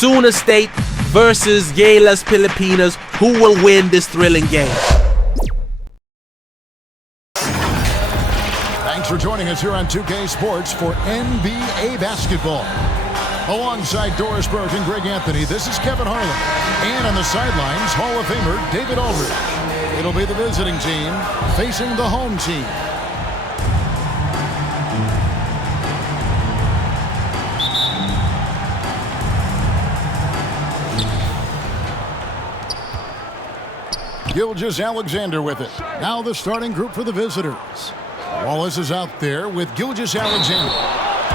Sooner State versus GILAS Pilipinas. Who will win this thrilling game? Thanks for joining us here on 2K Sports for NBA basketball. Alongside Doris Burke and Greg Anthony, this is Kevin Harlan. And on the sidelines, Hall of Famer David Aldridge. It'll be the visiting team facing the home team. Gilgeous Alexander with it. Now the starting group for the visitors. Wallace is out there with Gilgeous Alexander.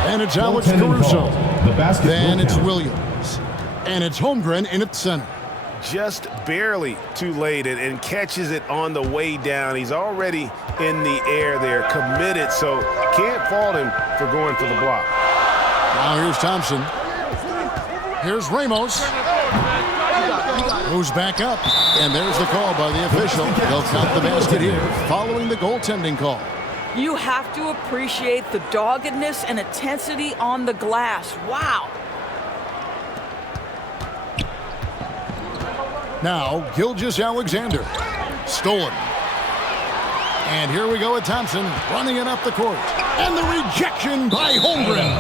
And it's Alex Caruso. Then it's Williams. And it's Holmgren in its center. Just barely too late and catches it on the way down. He's already in the air there, committed, so can't fault him for going for the block. Now here's Thompson. Here's Ramos. Moves back up. And there's the call by the official. They'll count the basket here following the goaltending call. You have to appreciate the doggedness and intensity on the glass. Wow. Now, Gilgeous Alexander. Stolen. And here we go with Thompson running it up the court. And the rejection by Holmgren.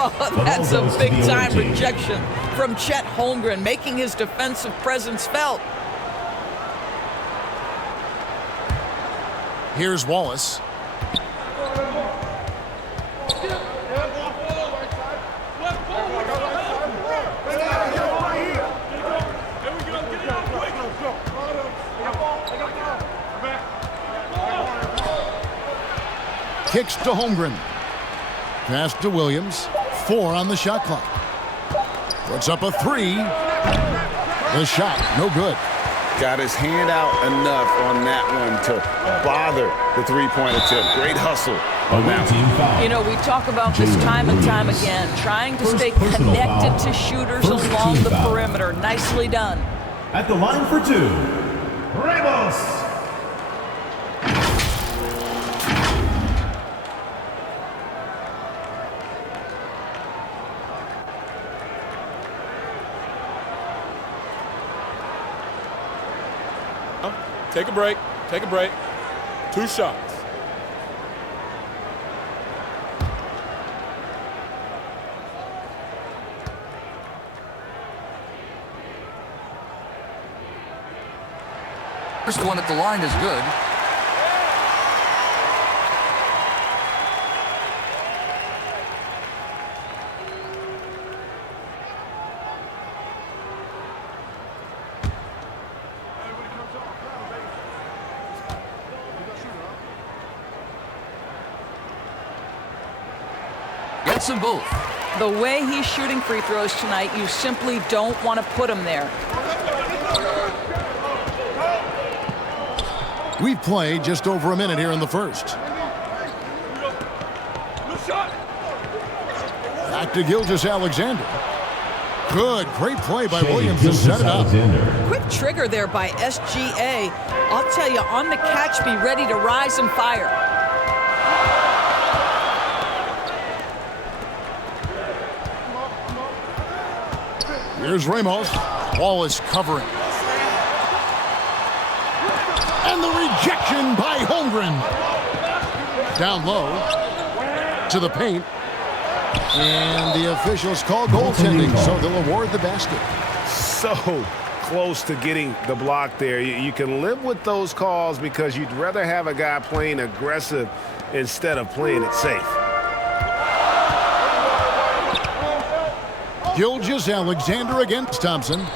Oh, that's a big-time rejection from Chet Holmgren, making his defensive presence felt. Here's Wallace. Kicks to Holmgren. Pass to Williams. 4 on the shot clock. Puts up a 3. The shot, no good. Got his hand out enough on that one to bother the three-point attempt. Great hustle on that one. You know, we talk about this time and time again, trying to stay connected to shooters along the perimeter. Nicely done. At the line for 2, Ramos. Take a break. Take a break. 2 shots. First one at the line is good. Gets them both. The way he's shooting free throws tonight, you simply don't want to put him there. We've played just over a minute here in the first. Back to Gilgeous Alexander. Good, great play by Williams to set it up. Quick trigger there by SGA. I'll tell you, on the catch, be ready to rise and fire. Here's Ramos. Wallace covering. And the rejection by Holmgren. Down low to the paint. And the officials call goaltending, so they'll award the basket. So close to getting the block there. You can live with those calls because you'd rather have a guy playing aggressive instead of playing it safe. Gilgeous Alexander against Thompson.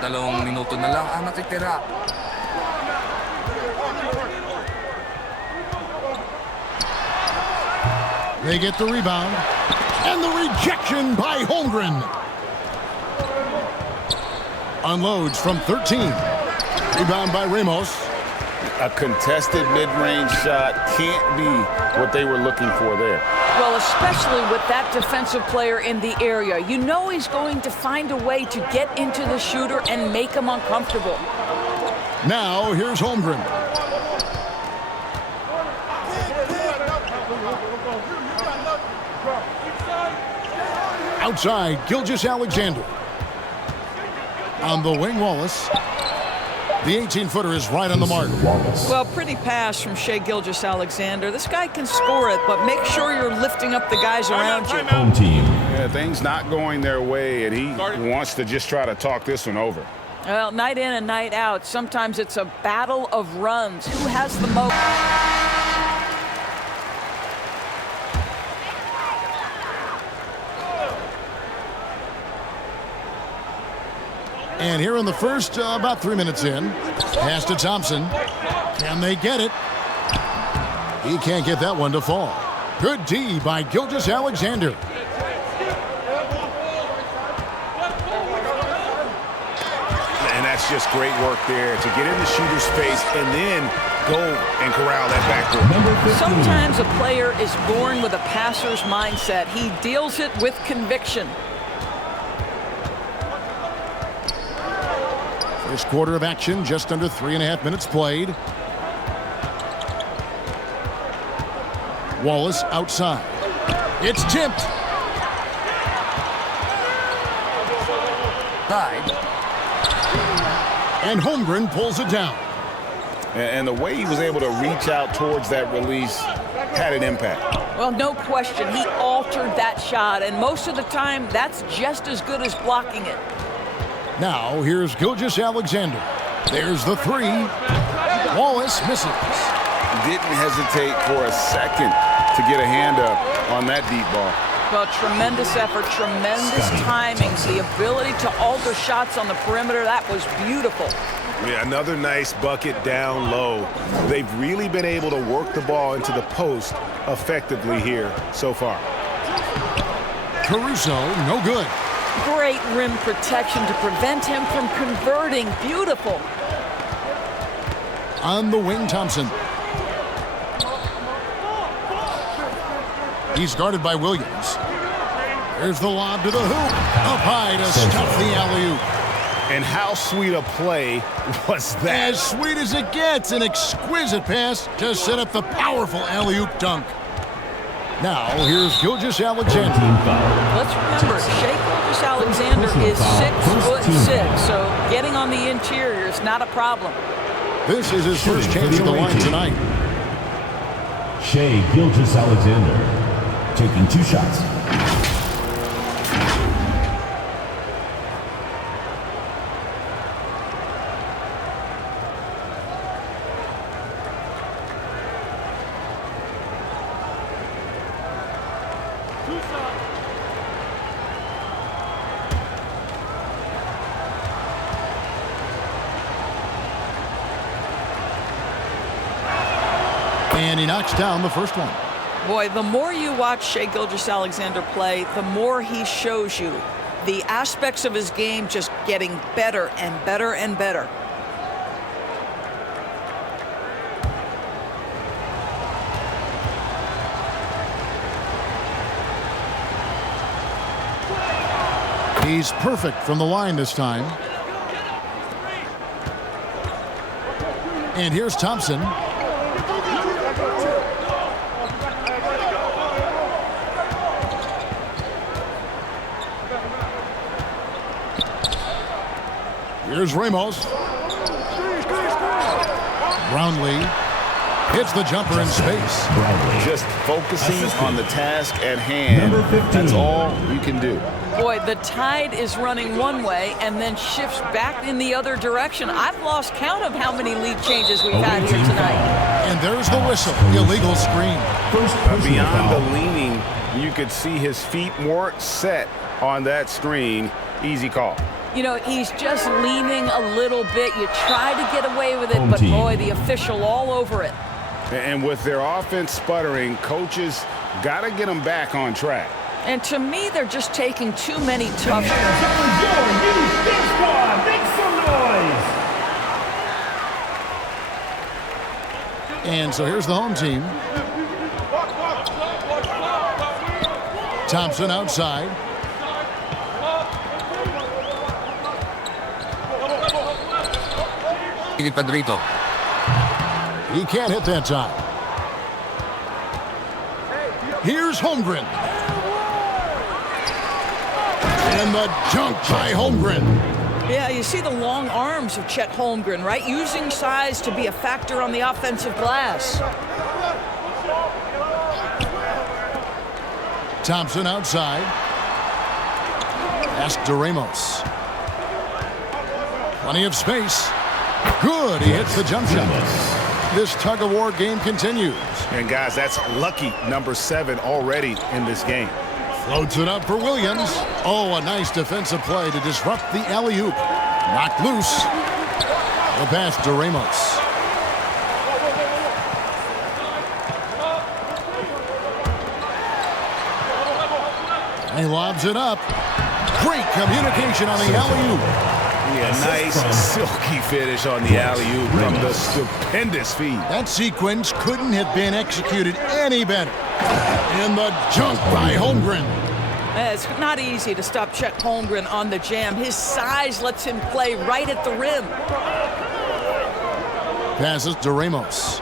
2 minuto na lang ang natitira. They get the rebound. And the rejection by Holmgren. Unloads from 13. Rebound by Ramos. A contested mid-range shot can't be what they were looking for there. Well, especially with that defensive player in the area. You know he's going to find a way to get into the shooter and make him uncomfortable. Now, here's Holmgren. Outside, Gilgeous Alexander. On the wing, Wallace. The 18-footer is right on the mark. Well, pretty pass from Shai Gilgeous-Alexander. This guy can score it, but make sure you're lifting up the guys around you. Home team. Yeah, things not going their way, and he wants to just try to talk this one over. Well, night in and night out, sometimes it's a battle of runs. Who has the most? And here in the first, about 3 minutes in, pass to Thompson. Can they get it? He can't get that one to fall. Good D by Gilgeous-Alexander. And that's just great work there to get in the shooter's face and then go and corral that backboard. Sometimes a player is born with a passer's mindset. He deals it with conviction. First quarter of action, just under 3.5 minutes played. Wallace outside. It's tipped. Side. And Holmgren pulls it down. And the way he was able to reach out towards that release had an impact. Well, no question, he altered that shot, and most of the time, that's just as good as blocking it. Now, here's Gilgeous-Alexander. There's the three. Wallace misses. Didn't hesitate for a second to get a hand up on that deep ball. Well, tremendous effort, tremendous timing, the ability to alter shots on the perimeter. That was beautiful. Yeah, another nice bucket down low. They've really been able to work the ball into the post effectively here so far. Caruso, no good. Great rim protection to prevent him from converting. Beautiful. On the wing, Thompson. He's guarded by Williams. There's the lob to the hoop. Up high to stuff the alley-oop. And how sweet a play was that? As sweet as it gets. An exquisite pass to set up the powerful alley-oop dunk. Now, here's Gilgeous-Alexander. Let's remember, Shai Gilgeous-Alexander is 6'6", so getting on the interior is not a problem. This is his first chance at the line tonight. Shai Gilgeous-Alexander taking 2 shots. And he knocks down the first one. Boy, the more you watch Shai Gilgeous-Alexander play, the more he shows you the aspects of his game just getting better and better and better. He's perfect from the line this time. And here's Thompson. Here's Ramos. Brownlee hits the jumper in space. Just focusing on the task at hand. That's all you can do. Boy, the tide is running one way and then shifts back in the other direction. I've lost count of how many lead changes we've had here tonight. And there's the whistle. Illegal screen. Beyond the leaning, you could see his feet weren't set on that screen. Easy call. You know, he's just leaning a little bit. You try to get away with it, but boy, the official all over it. And with their offense sputtering, coaches got to get them back on track. And to me, they're just taking too many tough shots. And so here's the home team. Thompson outside. Padrito. He can't hit that time. Here's Holmgren. And the dunk by Holmgren. Yeah, you see the long arms of Chet Holmgren, right? Using size to be a factor on the offensive glass. Thompson outside. Pass to Ramos. Plenty of space. Good, he hits the jump shot. This tug-of-war game continues. And guys, that's lucky number 7 already in this game. Floats it up for Williams. Oh, a nice defensive play to disrupt the alley-oop. Knocked loose. The pass to Ramos. He lobs it up. Great communication on the alley-oop. Yeah, nice silky finish on the alley-oop from the stupendous feed. That sequence couldn't have been executed any better. And the jump by Holmgren. It's not easy to stop Chet Holmgren on the jam. His size lets him play right at the rim. Passes to Ramos.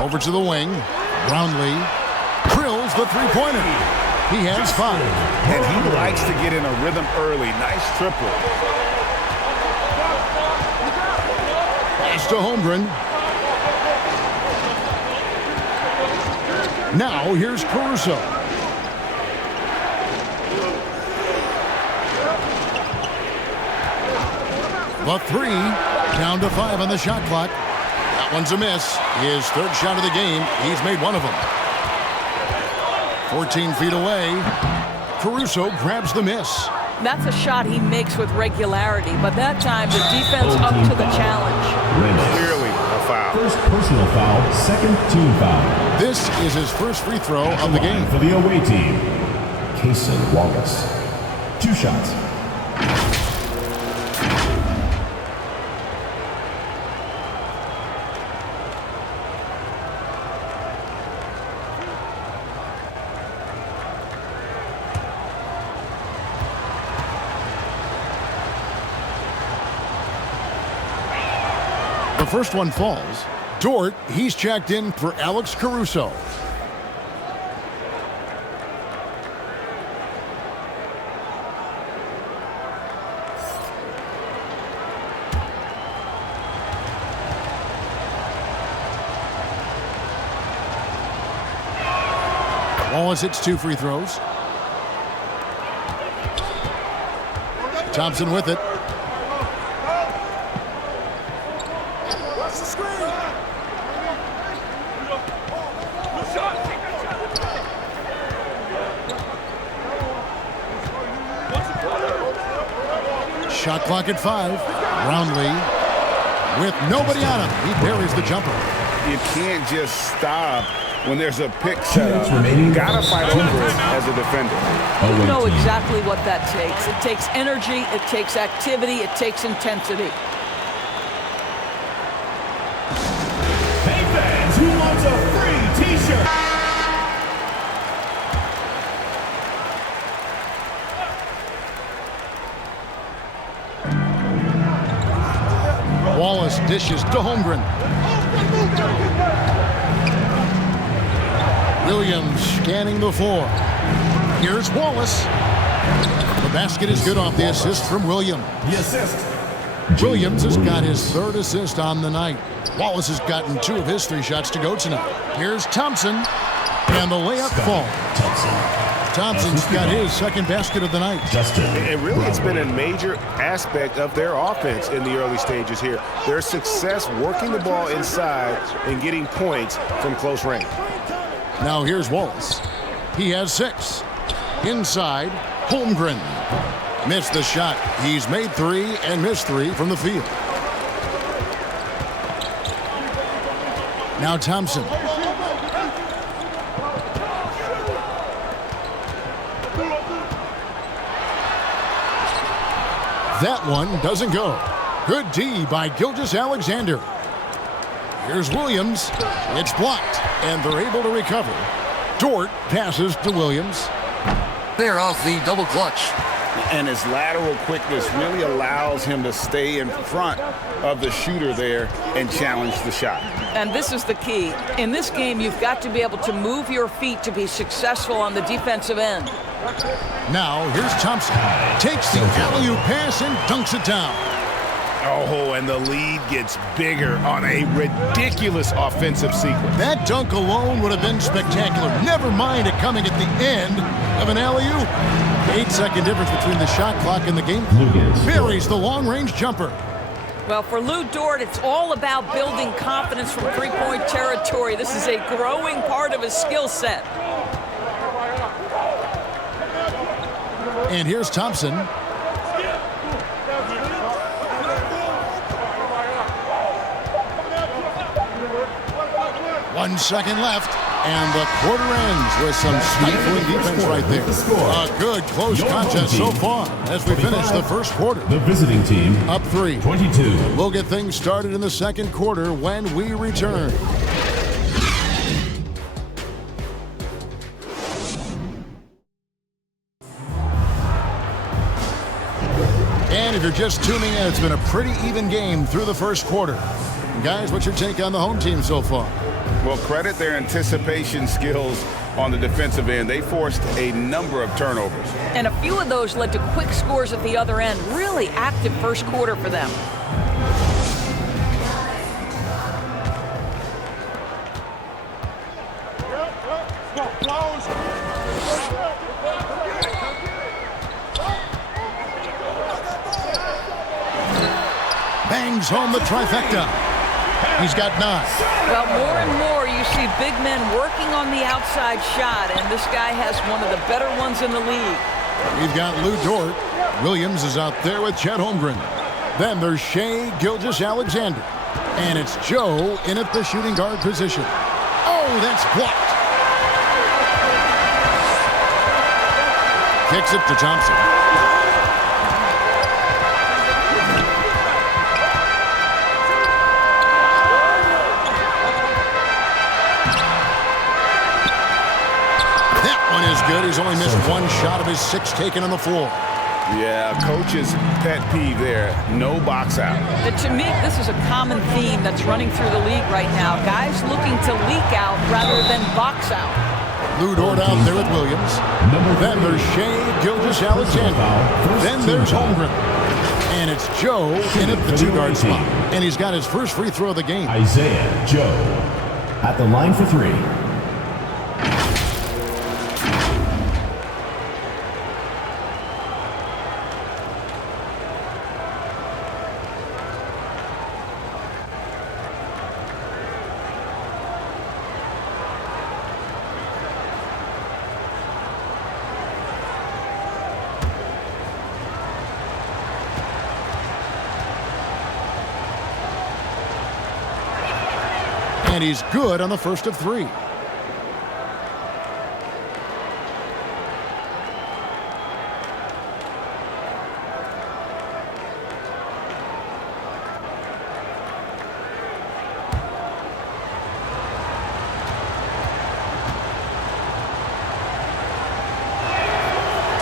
Over to the wing. Brownlee drills the three-pointer. He has 5. And he likes to get in a rhythm early. Nice triple. Pass to Holmgren. Now here's Caruso. The 3, down to 5 on the shot clock. That one's a miss. His 3rd shot of the game. He's made 1 of them. 14 feet away. Caruso grabs the miss. That's a shot he makes with regularity, but that time the defense up to the challenge. Clearly a foul. First personal foul, second team foul. This is his first free throw of the game. For the away team, Cason Wallace. 2 shots. The first one falls. Dort, he's checked in for Alex Caruso. Wallace hits 2 free throws. Thompson with it. Shot clock at 5. Brownlee with nobody on him. He buries the jumper. You can't just stop when there's a pick set up. You gotta fight over it as a defender. You know exactly what that takes. It takes energy, it takes activity, it takes intensity. Hey fans, who wants a free t-shirt? Wallace dishes to Holmgren. Williams scanning the floor. Here's Wallace. The basket is good off the assist from Williams. The assist. Williams has got his 3rd assist on the night. Wallace has gotten 2 of his 3 shots to go tonight. Here's Thompson. And the layup falls. Thompson's got his 2nd basket of the night. And really, it's been a major aspect of their offense in the early stages here. Their success working the ball inside and getting points from close range. Now here's Wallace. He has 6. Inside, Holmgren. Missed the shot. He's made 3 and missed 3 from the field. Now Thompson. That one doesn't go. Good D by Gilgeous-Alexander. Here's Williams. It's blocked, and they're able to recover. Dort passes to Williams. They're off the double clutch. And his lateral quickness really allows him to stay in front of the shooter there and challenge the shot. And this is the key. In this game, you've got to be able to move your feet to be successful on the defensive end. Now, here's Thompson. Takes the alley-oop pass and dunks it down. Oh, and the lead gets bigger on a ridiculous offensive sequence. That dunk alone would have been spectacular. Never mind it coming at the end of an alley-oop. 8-second difference between the shot clock and the game. Buries the long-range jumper. Well, for Lou Dort, it's all about building confidence from three-point territory. This is a growing part of his skill set. And here's Thompson. 1 second left, and the quarter ends with some stifling defense right there. A good close contest so far as we finish the first quarter. The visiting team Up 3. 22. We'll get things started in the second quarter when we return. And if you're just tuning in, it's been a pretty even game through the first quarter. Guys, what's your take on the home team so far? Well, credit their anticipation skills on the defensive end. They forced a number of turnovers. And a few of those led to quick scores at the other end. Really active first quarter for them. Bangs home the trifecta. He's got 9. Well, more and more you see big men working on the outside shot, and this guy has one of the better ones in the league. We've got Lou Dort. Williams is out there with Chet Holmgren. Then there's Shai Gilgeous-Alexander. And it's Joe in at the shooting guard position. Oh, that's blocked. Kicks it to Thompson. Is good. He's only missed 1 shot of his 6 taken on the floor. Yeah, coach's pet peeve there. No box out. And to me, this is a common theme that's running through the league right now. Guys looking to leak out rather than box out. Lou Dort out there with Williams. Then there's Shai Gilgeous-Alexander. Then there's Holmgren. And it's Joe in at the 2-guard spot. And he's got his first free throw of the game. Isaiah Joe at the line for 3. And he's good on the first of 3.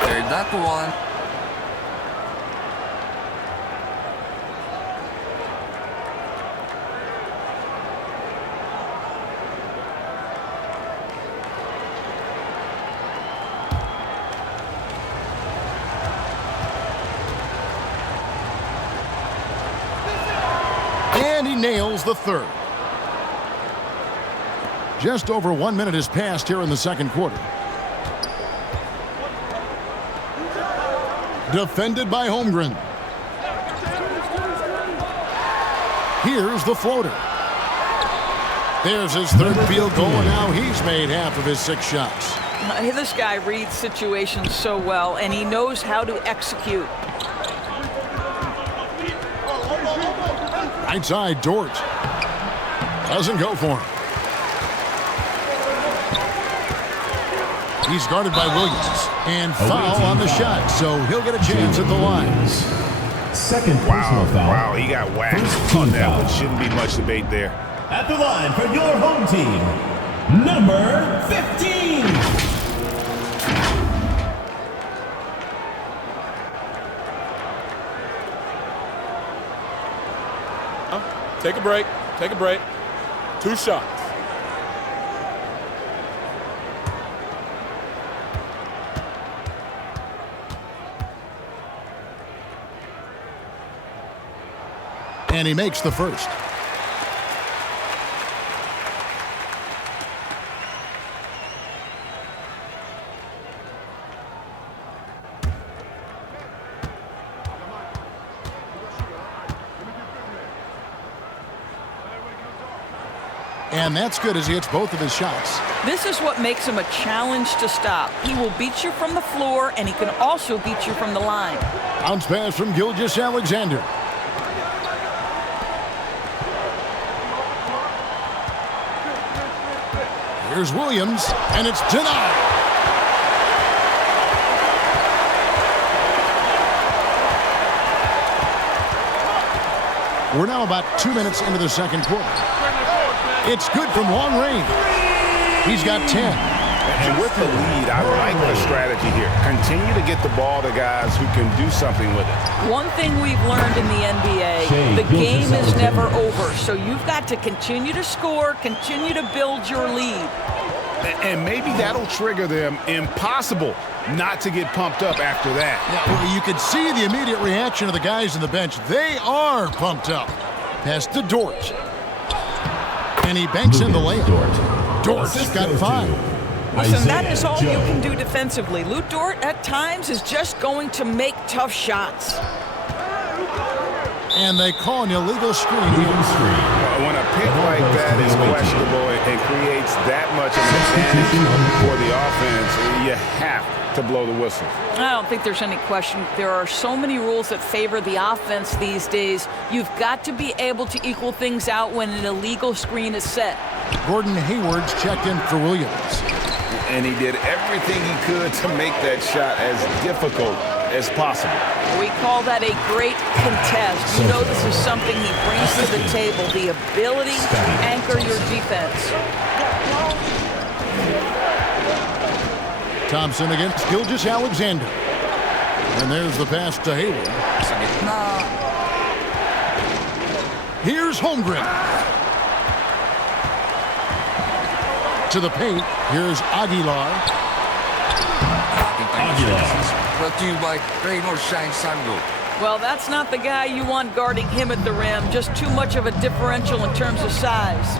There's that one. And he nails the 3rd. Just over 1 minute has passed here in the second quarter. Defended by Holmgren. Here's the floater. There's his 3rd field goal, and now he's made half of his 6 shots. This guy reads situations so well, and he knows how to execute. Right side, Dort. Doesn't go for him. He's guarded by Williams. And foul on the shot, so he'll get a chance at the line. Second personal foul. Wow, he got whacked on that one. Shouldn't be much debate there. At the line for your home team, number 15. Take a break. Take a break. 2 shots. And he makes the first. And that's good as he hits both of his shots. This is what makes him a challenge to stop. He will beat you from the floor, and he can also beat you from the line. Bounce pass from Gilgeous Alexander. Here's Williams, and it's denied. We're now about 2 minutes into the second quarter. It's good from long range. He's got 10. And with the lead, I like the strategy here. Continue to get the ball to guys who can do something with it. One thing we've learned in the NBA, the game is never over. So you've got to continue to score, continue to build your lead. And maybe that'll trigger them. Impossible not to get pumped up after that. Yeah, you can see the immediate reaction of the guys on the bench. They are pumped up. Pass to Dort. And he banks in the layup. Dort's got 5. Listen, that is all you can do defensively. Lou Dort, at times, is just going to make tough shots. And they call an illegal screen here. When a pick like that is questionable and creates that much of an advantage for the offense, you have to blow the whistle. I don't think there's any question. There are so many rules that favor the offense these days. You've got to be able to equal things out when an illegal screen is set. Gordon Hayward's checked in for Williams. And he did everything he could to make that shot as difficult as possible. We call that a great contest. You know this is something he brings to the table, the ability to anchor your defense. Thompson against Gilgeous Alexander. And there's the pass to Hayward. Here's Holmgren. To the paint, here's Aguilar. Brought to you by Rain or Shine Sungo. Well, that's not the guy you want guarding him at the rim. Just too much of a differential in terms of size.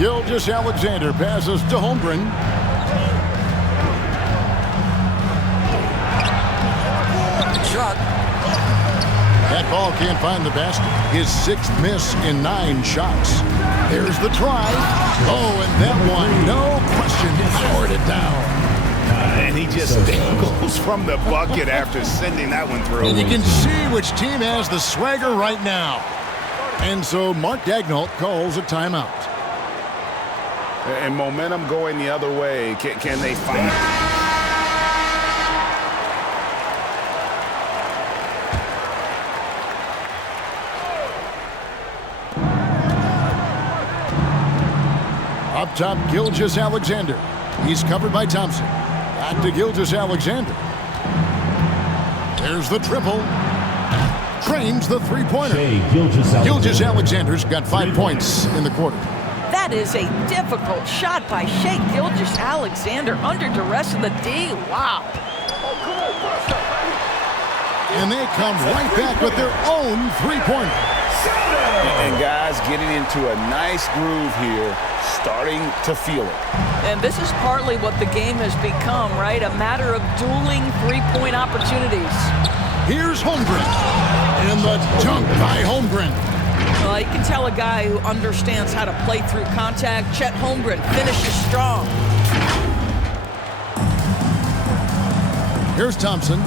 Gilgeous Alexander passes to Holmgren. Shot. That ball can't find the basket. His 6th miss in 9 shots. There's the try. Oh, and that one, no question, powered it down. And he just goes from the bucket after sending that one through. And you can see which team has the swagger right now. And so Mark Daigneault calls a timeout. And momentum going the other way. Can they find it? Up top, Gilgeous Alexander. He's covered by Thompson. Back to Gilgeous Alexander. There's the triple. Trains the three-pointer. Gilgeous Alexander's got 5 points in the quarter. That is a difficult shot by Shai Gilgeous-Alexander under duress in the D. Wow. And they come right back with their own three-pointer. And guys getting into a nice groove here, starting to feel it. And this is partly what the game has become, right? A matter of dueling three-point opportunities. Here's Holmgren. And the dunk by Holmgren. Well, you can tell a guy who understands how to play through contact. Chet Holmgren finishes strong. Here's Thompson.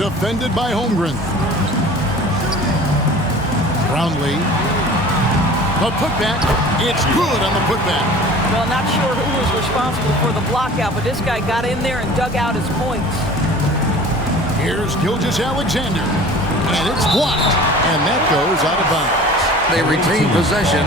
Defended by Holmgren. Brownlee. The putback. It's good on the putback. Well, not sure who was responsible for the blockout, but this guy got in there and dug out his points. Here's Gilgeous Alexander. And it's blocked. And that goes out of bounds. They retain possession.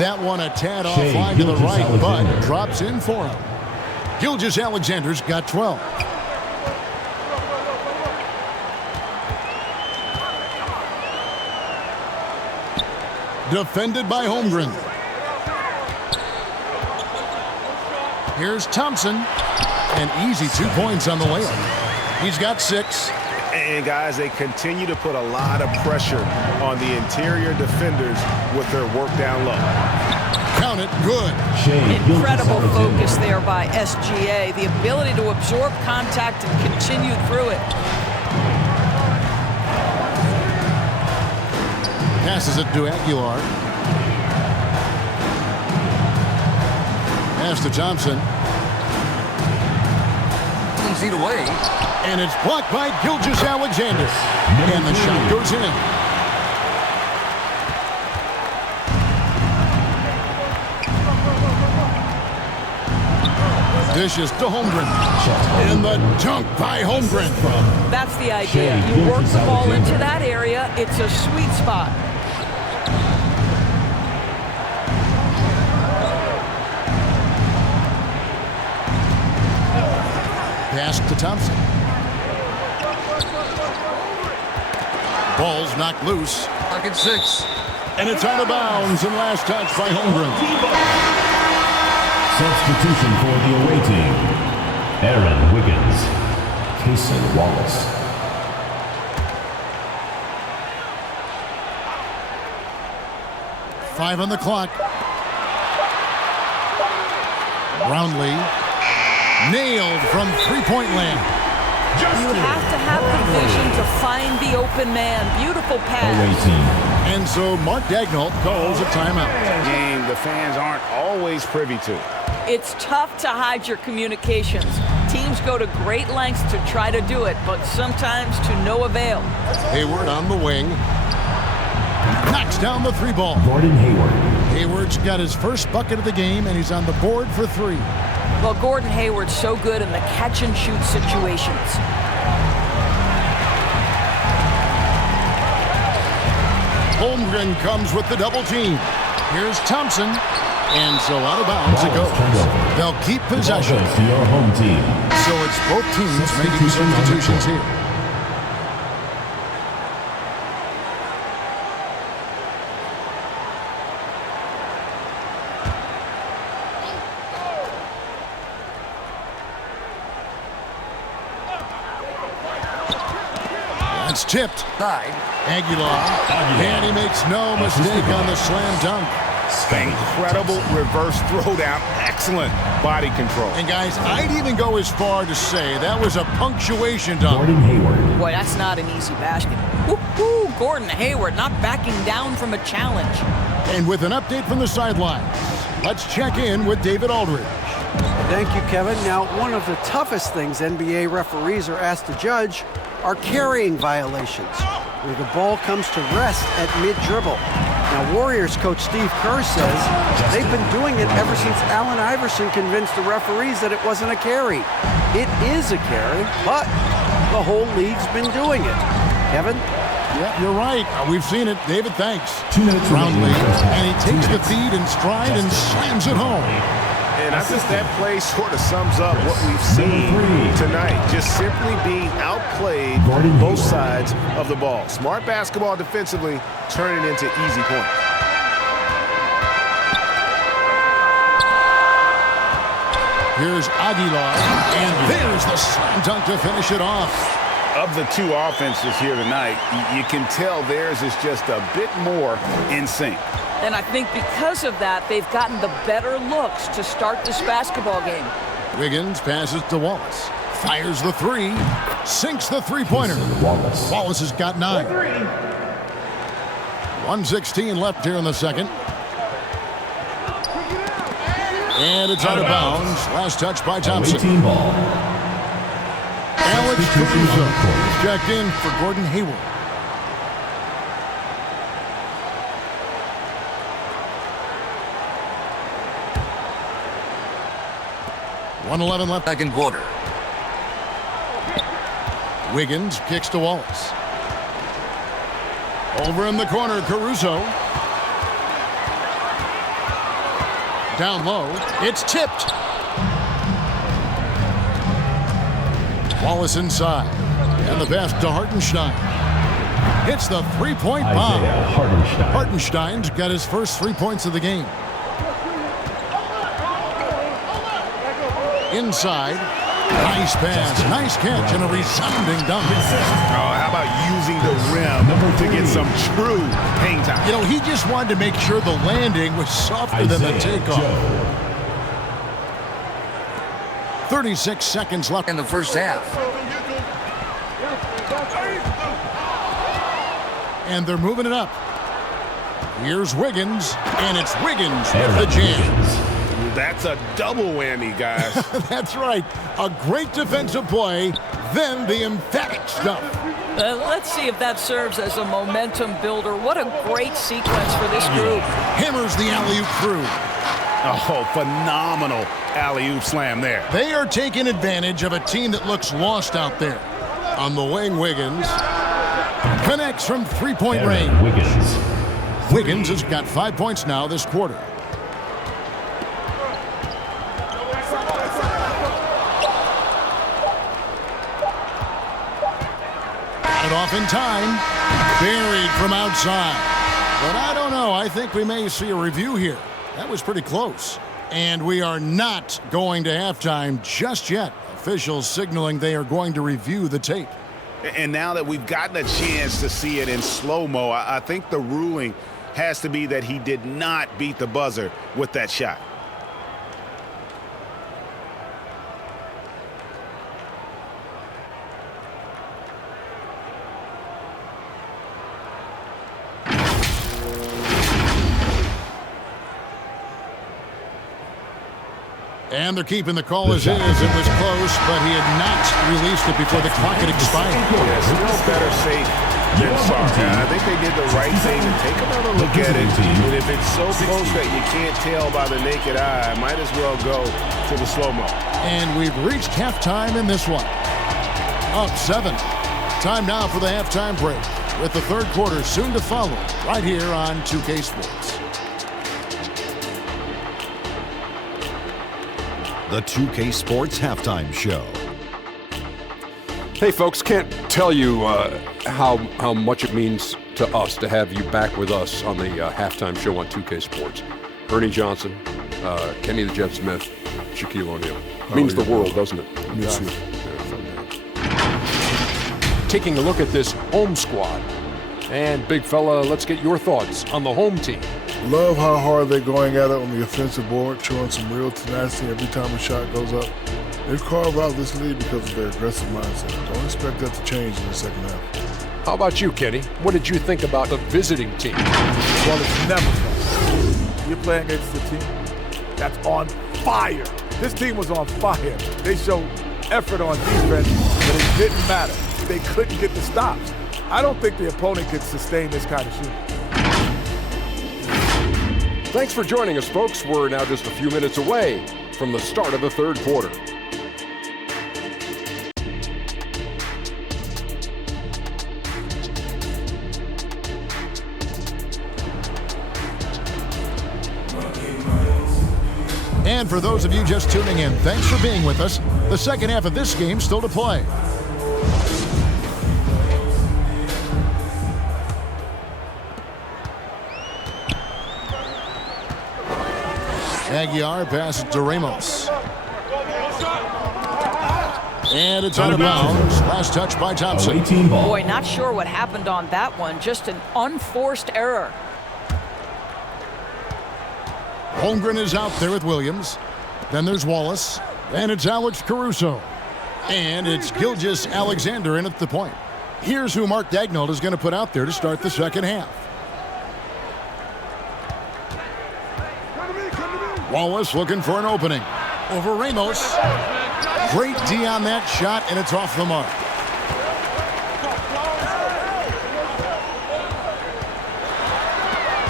That one a tad offline to the right, but drops in for him. Gilgis Alexander's got 12. Defended by Holmgren. Here's Thompson. An easy 2 points on the layup. He's got 6. And guys, they continue to put a lot of pressure on the interior defenders with their work down low. Count it, good. Incredible focus there by SGA. The ability to absorb contact and continue through it. Passes it to Aguilar. Pass to Thompson. 7 feet away. And it's blocked by Gilgis Alexander. And the shot goes in. Dishes to Holmgren. And the dunk by Holmgren. That's the idea. You work the ball into that area. It's a sweet spot. Pass to Thompson. Ball's knocked loose. Pocket 6. And it's out of bounds and last touch by Holmgren. Substitution for the away team. Aaron Wiggins. Kason Wallace. Five on the clock. Brownlee. Nailed from three-point land. You have to have the vision to find the open man. Beautiful pass. Away team. And so Mark Daigneault calls a timeout. Game the fans aren't always privy to. It's tough to hide your communications. Teams go to great lengths to try to do it, but sometimes to no avail. Hayward on the wing. Knocks down the three ball. Gordon Hayward. Hayward's got his first bucket of the game, and he's on the board for 3. Well, Gordon Hayward's so good in the catch-and-shoot situations. Holmgren comes with the double team. Here's Thompson. And so out of bounds it goes. They'll keep possession. To your home team. So it's both teams making substitutions here. It's tipped. Aguilar. And he makes no mistake on the slam dunk. Incredible reverse throwdown. Excellent body control. And guys, I'd even go as far to say that was a punctuation dunk. Gordon Hayward. Boy, that's not an easy basket. Woo-hoo, Gordon Hayward not backing down from a challenge. And with an update from the sidelines, let's check in with David Aldridge. Thank you, Kevin. Now, one of the toughest things NBA referees are asked to judge are carrying violations, where the ball comes to rest at mid-dribble. Now, Warriors coach Steve Kerr says they've been doing it ever since Allen Iverson convinced the referees that it wasn't a carry. It is a carry, but the whole league's been doing it. Kevin? Yeah, you're right. We've seen it. David, thanks. 2 minutes Brownlee, remaining. and he takes the feed in stride and slams it home. And I think that play sort of sums up what we've seen tonight. Just simply being outplayed both sides of the ball. Smart basketball defensively, turning into easy points. Here's Aguilar, and there's the slam dunk to finish it off. Of the two offenses here tonight, you can tell theirs is just a bit more in sync. And I think because of that, they've gotten the better looks to start this basketball game. Wiggins passes to Wallace. Fires the three. Sinks the three-pointer. Wallace has got 9. 1:16 left here in the second. And it's out of bounds. Last touch by Thompson. Team ball. Alex Caruso checked in for Gordon Hayward. .111 left. Second quarter. Wiggins kicks to Wallace. Over in the corner, Caruso. down low. It's tipped. Wallace inside. And the pass to Hartenstein. Hits the three-point bomb. Hartenstein's got his first 3 points of the game. Inside. Nice pass, nice catch, and a resounding dunk. Oh, how about using the rim to get some true hang time? You know, he just wanted to make sure the landing was softer than the takeoff. 36 seconds left in the first half. And they're moving it up. Here's Wiggins, and it's Wiggins with the jam. That's a double whammy, guys. That's right. A great defensive play, then the emphatic stuff. Let's see if that serves as a momentum builder. What a great sequence for this group. Hammers the alley-oop through. Oh, phenomenal alley-oop slam there. They are taking advantage of a team that looks lost out there. On the wing, Wiggins connects from three-point range. Wiggins has got 5 points now this quarter. It off in time. Buried from outside. But I don't know. I think we may see a review here. That was pretty close. And we are not going to halftime just yet. Officials signaling they are going to review the tape. And now that we've gotten a chance to see it in slow-mo, I think the ruling has to be that he did not beat the buzzer with that shot. And they're keeping the call as is. It was close, but he had not released it before the clock had expired. Yeah, still better safe than sorry. I think they did the right thing to take another look at it. And if it's so close that you can't tell by the naked eye, might as well go to the slow-mo. And we've reached halftime in this one. Up 7. Time now for the halftime break, with the third quarter soon to follow right here on 2K Sports. The 2K Sports Halftime Show. Hey, folks, can't tell you how much it means to us to have you back with us on the halftime show on 2K Sports. Ernie Johnson, Kenny the Jet Smith, Shaquille O'Neal. Means the world, doesn't it? Miss you. Taking a look at this home squad. And, big fella, let's get your thoughts on the home team. Love how hard they're going at it on the offensive board, showing some real tenacity every time a shot goes up. They've carved out this lead because of their aggressive mindset. Don't expect that to change in the second half. How about you, Kenny? What did you think about the visiting team? Well, it's never fun. You're playing against a team that's on fire. This team was on fire. They showed effort on defense, but it didn't matter. They couldn't get the stops. I don't think the opponent could sustain this kind of shooting. Thanks for joining us, folks. We're now just a few minutes away from the start of the third quarter. And for those of you just tuning in, thanks for being with us. The second half of this game still to play. Aguiar passes to Ramos. And it's out of bounds. Last touch by Thompson. Boy, not sure what happened on that one. Just an unforced error. Holmgren is out there with Williams. Then there's Wallace. And it's Alex Caruso. And it's Gilgeous Alexander in at the point. Here's who Mark Daigneault is going to put out there to start the second half. Wallace looking for an opening. Over Ramos. Great D on that shot, and it's off the mark.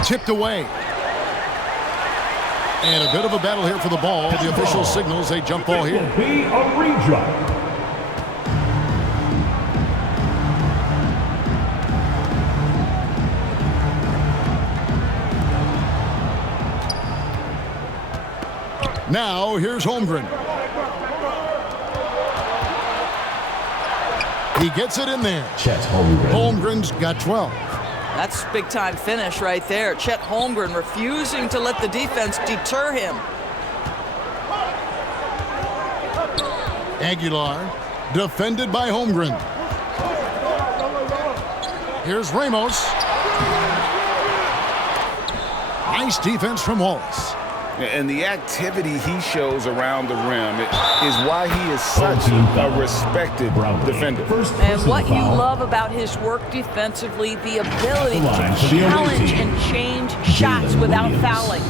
Tipped away. And a bit of a battle here for the ball. The official signals a jump ball here. Be a redrive. Now, here's Holmgren. He gets it in there. Chet Holmgren. Holmgren's got 12. That's big-time finish right there. Chet Holmgren refusing to let the defense deter him. Aguilar, defended by Holmgren. Here's Ramos. Nice defense from Wallace. And the activity he shows around the rim is why he is such a respected defender. And what you love about his work defensively, the ability to challenge and change shots without fouling.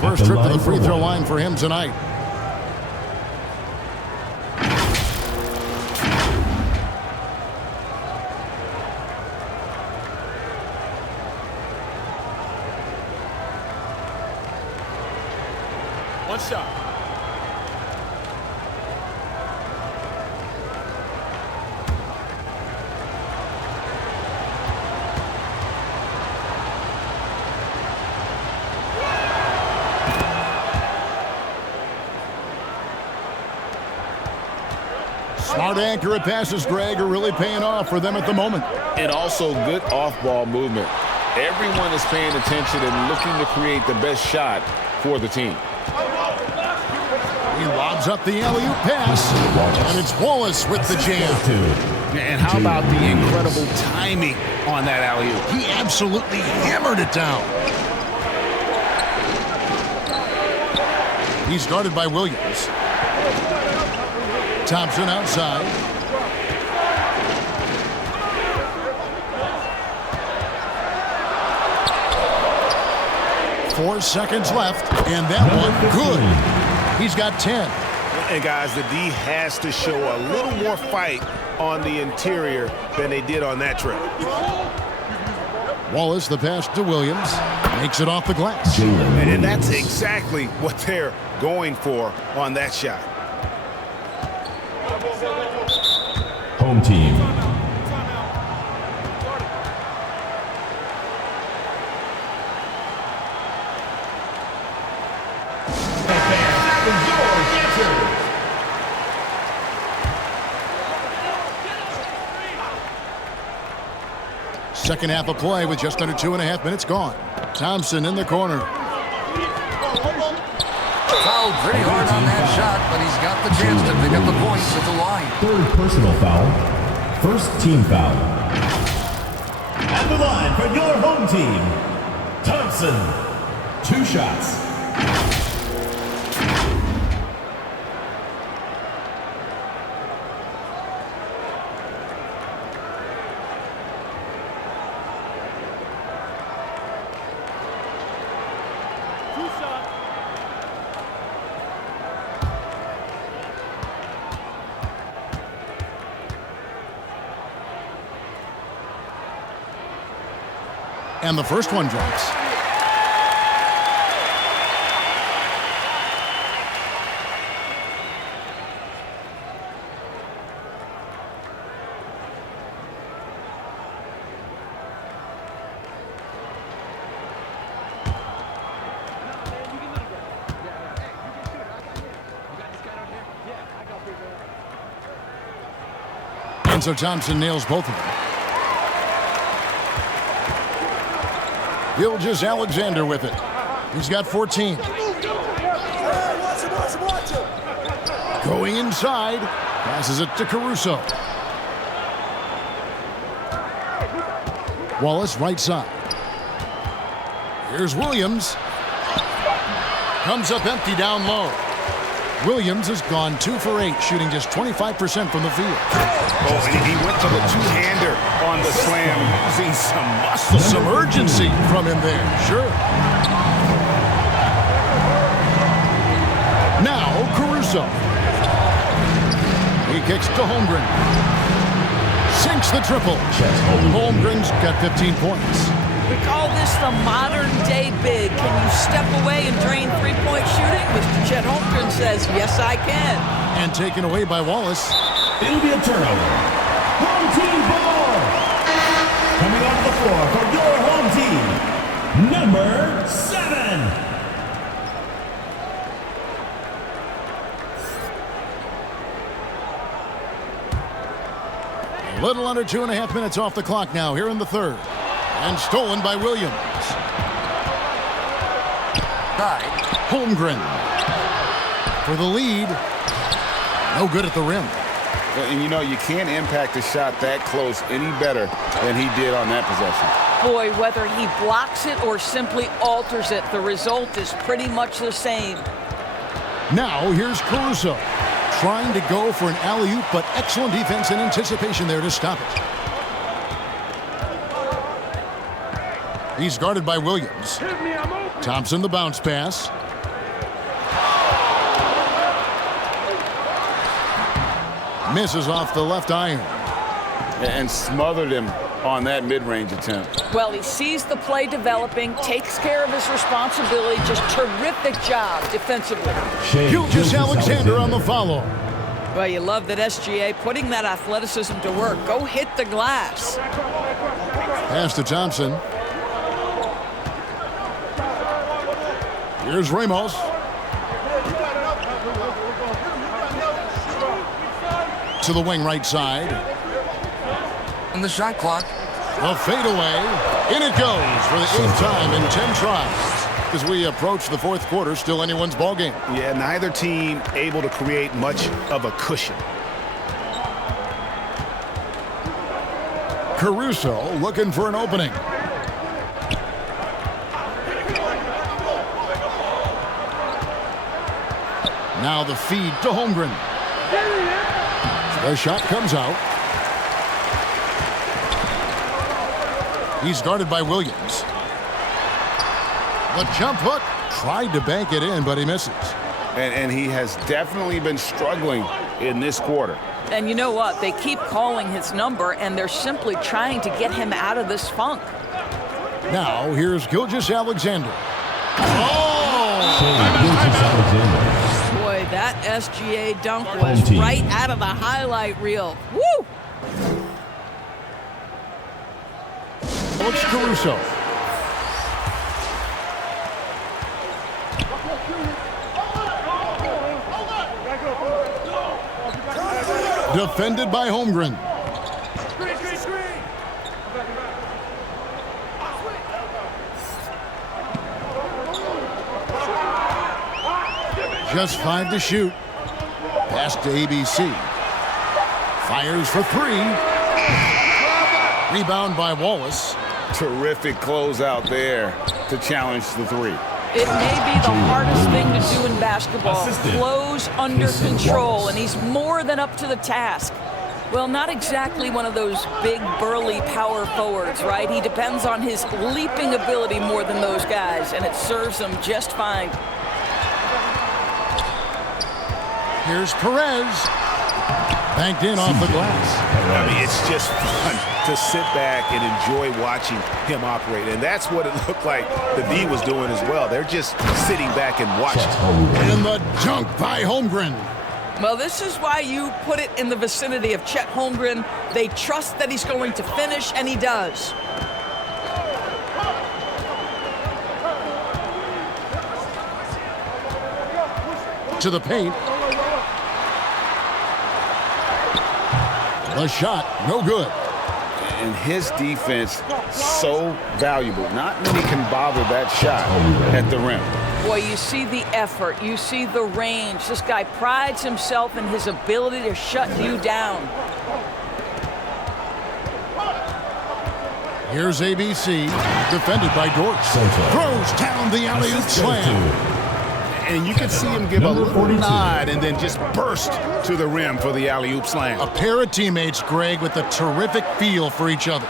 First trip to the free throw line for him tonight. One shot. Smart, accurate passes, Greg, are really paying off for them at the moment. And also good off-ball movement. Everyone is paying attention and looking to create the best shot for the team. He lobs up the alley-oop pass, and it's Wallace with the jam. And how about the incredible timing on that alley-oop? He absolutely hammered it down. He's guarded by Williams. Thompson outside. Four seconds left, and that one good. He's got 10. And guys, the D has to show a little more fight on the interior than they did on that trip. Wallace, the pass to Williams, makes it off the glass. And that's exactly what they're going for on that shot. Home team. Second half of play with just under 2.5 minutes gone. Thompson in the corner. Fouled pretty hard on that shot, but he's got the chance to pick up the points at the line. Third personal foul. First team foul. At the line for your home team, Thompson. 2 shots. And the first one drops. And so Thompson nails both of them. Gilgeous Alexander with it. He's got 14. Going inside. Passes it to Caruso. Wallace right side. Here's Williams. Comes up empty down low. Williams has gone 2 for 8, shooting just 25% from the field. Oh, and he went to the two-hander on the slam, using some muscle. Some urgency from him there, sure. Now, Caruso. He kicks to Holmgren. Sinks the triple. Holmgren's got 15 points. We call this the modern-day big. Can you step away and drain three-point shooting? Mr. Chet Holmgren says, yes, I can. And taken away by Wallace. It'll be a turnover. Home team ball. Coming off the floor for your home team, number 7. Little under 2.5 minutes off the clock now here in the third. And stolen by Williams. Holmgren for the lead. No good at the rim. And you know, you can't impact a shot that close any better than he did on that possession. Boy, whether he blocks it or simply alters it, the result is pretty much the same. Now here's Caruso. Trying to go for an alley-oop, but excellent defense and anticipation there to stop it. He's guarded by Williams. Thompson the bounce pass. Misses off the left iron. And smothered him on that mid-range attempt. Well, he sees the play developing, takes care of his responsibility. Just terrific job defensively. Gilgeous-Alexander on the follow. Well, you love that SGA putting that athleticism to work. Go hit the glass. Pass to Thompson. Here's Ramos. To the wing right side. And the shot clock. The fadeaway. In it goes for the 8th time in 10 tries. As we approach the 4th quarter, still anyone's ball game. Yeah, neither team able to create much of a cushion. Caruso looking for an opening. Now the feed to Holmgren. The shot comes out. He's guarded by Williams. The jump hook. Tried to bank it in, but he misses. And he has definitely been struggling in this quarter. And you know what? They keep calling his number, and they're simply trying to get him out of this funk. Now, here's Gilgeous-Alexander. Boy, that SGA dunk was right out of the highlight reel. Woo! It's Caruso. Defended by Holmgren. Just 5 to shoot. Pass to ABC. Fires for 3. Rebound by Wallace. Terrific closeout there to challenge the 3. It may be the hardest thing to do in basketball. Close under control, and he's more than up to the task. Well, not exactly one of those big, burly power forwards, right? He depends on his leaping ability more than those guys, and it serves him just fine. Here's Perez. Banked in off the glass. I mean, it's just fun to sit back and enjoy watching him operate. And that's what it looked like the D was doing as well. They're just sitting back and watching. And the dunk by Holmgren. Well, this is why you put it in the vicinity of Chet Holmgren. They trust that he's going to finish, and he does. To the paint. The shot, no good. And his defense, so valuable. Not many can bother that shot at the rim. Boy, you see the effort. You see the range. This guy prides himself in his ability to shut you down. Here's ABC, defended by Dort. Throws down the alley-oop slam. And you can see him give a little nod and then just burst to the rim for the alley-oop slam. A pair of teammates, Greg, with a terrific feel for each other.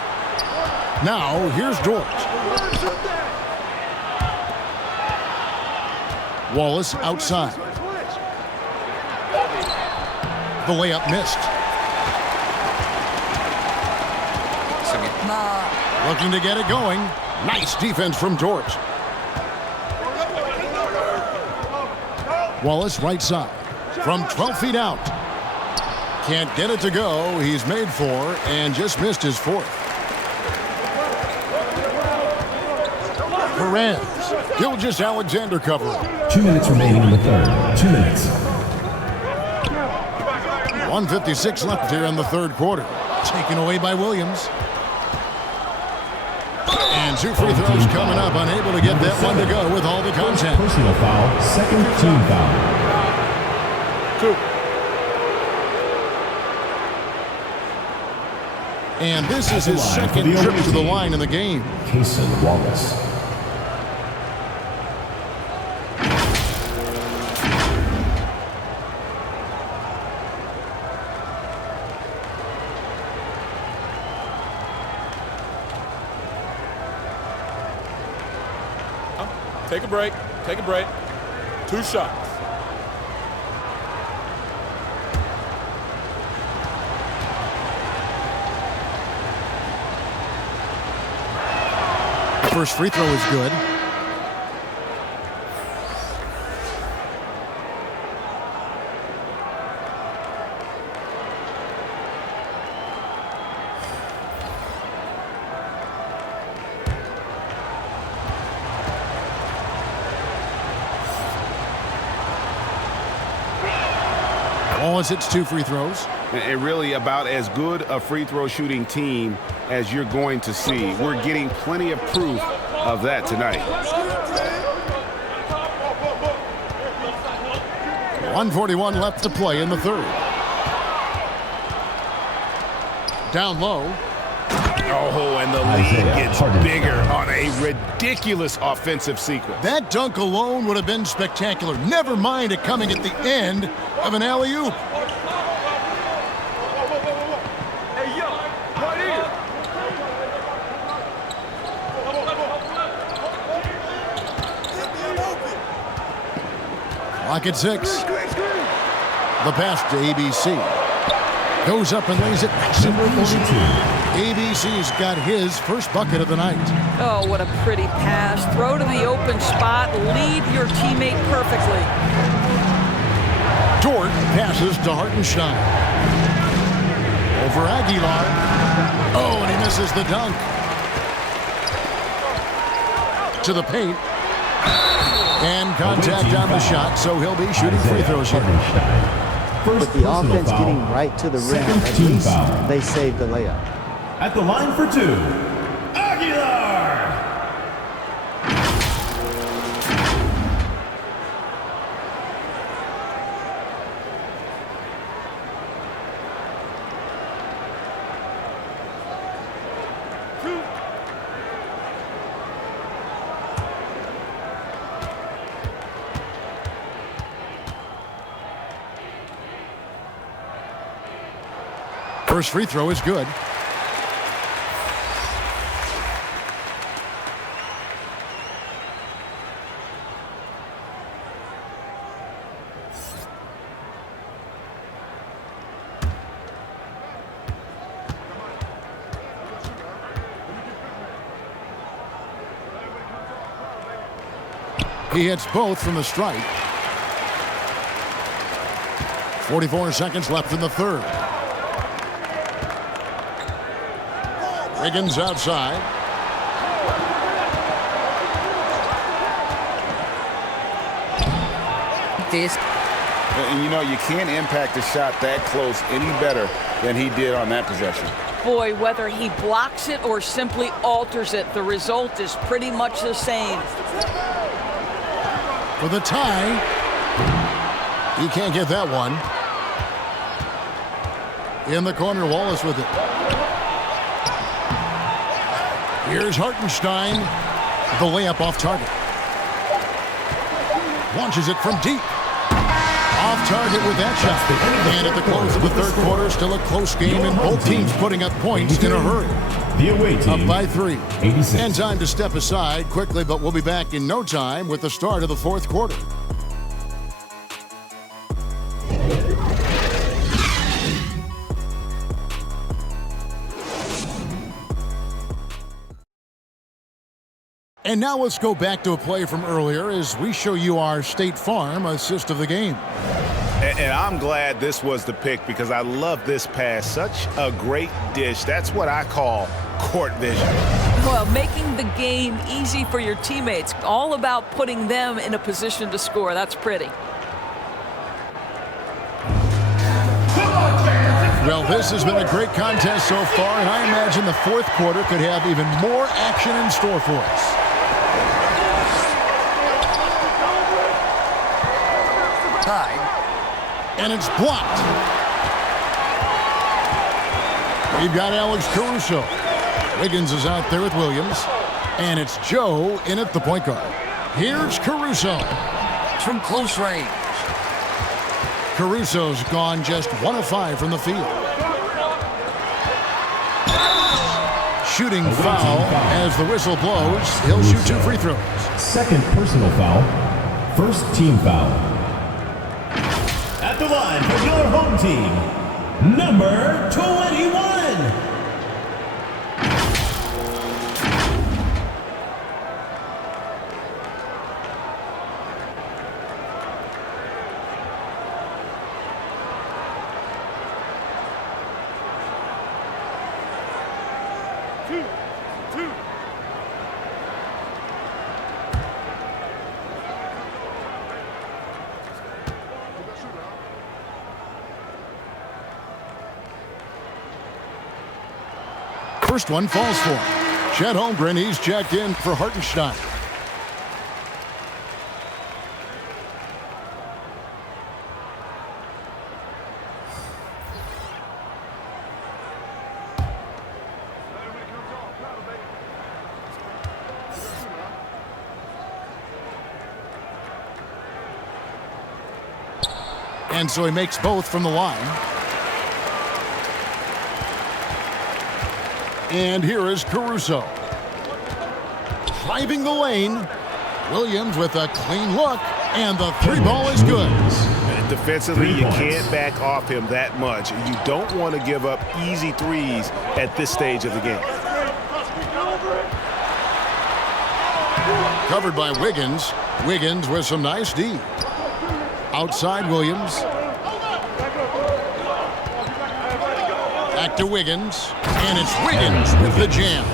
Now, here's Dort. Wallace outside. The layup missed. Looking to get it going. Nice defense from Dort. Wallace right side from 12 feet out. Can't get it to go. He's made 4 and just missed his 4th. Perez. Gilgeous-Alexander covering. 2 minutes remaining in the third. 2 minutes. 1:56 left here in the third quarter. Taken away by Williams. And 2 free throws coming up. Unable to get that one to go with all the contact. Personal foul, second team foul. 2. And this is his second trip to the line in the game. Cason Wallace. Take a break. Take a break. 2 shots. First free throw is good. Wallace hits 2 free throws. And really about as good a free throw shooting team as you're going to see. We're getting plenty of proof of that tonight. 1:41 left to play in the third. Down low. Oh, and the lead gets bigger on a ridiculous offensive sequence. That dunk alone would have been spectacular. Never mind it coming at the end of an alley-oop. Clock at 6. The pass to ABC. Goes up and lays it nice and easy. ABC's got his first bucket of the night. Oh, what a pretty pass. Throw to the open spot. Lead your teammate perfectly. Dort passes to Hartenstein. Over Aguilar. Oh, and he misses the dunk. To the paint. And contact on the shot, so he'll be shooting free throws here. With the offense getting right to the rim, at least they saved the layup. At the line for 2, Aguilar! First free throw is good. He hits both from the strike. 44 seconds left in the third. Wiggins outside. And you know, you can't impact a shot that close any better than he did on that possession. Boy, whether he blocks it or simply alters it, the result is pretty much the same. For the tie. He can't get that one. In the corner, Wallace with it. Here's Hartenstein. The layup off target. Launches it from deep. Off target with that shot. And at the close of the third quarter, still a close game, and both teams putting up points in a hurry. The away team, up by 3. 86. And time to step aside quickly, but we'll be back in no time with the start of the fourth quarter. And now let's go back to a play from earlier as we show you our State Farm assist of the game. And I'm glad this was the pick because I love this pass. Such a great dish. That's what I call court vision. Well, making the game easy for your teammates. All about putting them in a position to score. That's pretty. Well, this has been a great contest so far, and I imagine the fourth quarter could have even more action in store for us. Tied. And it's blocked. We've got Alex Caruso. Wiggins is out there with Williams. And it's Joe in at the point guard. Here's Caruso. From close range. Caruso's gone just 1 of 5 from the field. Shooting foul as the whistle blows. He'll shoot 2 free throws. Second personal foul. First team foul. At the line for your home team, number 21. First one falls for him. Chet Holmgren, he's checked in for Hartenstein. And so he makes both from the line. And here is Caruso. Driving the lane. Williams with a clean look. And the 3 ball is good. And defensively, you can't back off him that much. You don't want to give up easy threes at this stage of the game. Covered by Wiggins. Wiggins with some nice D. Outside Williams. Back to Wiggins. And it's Wiggins with the jam.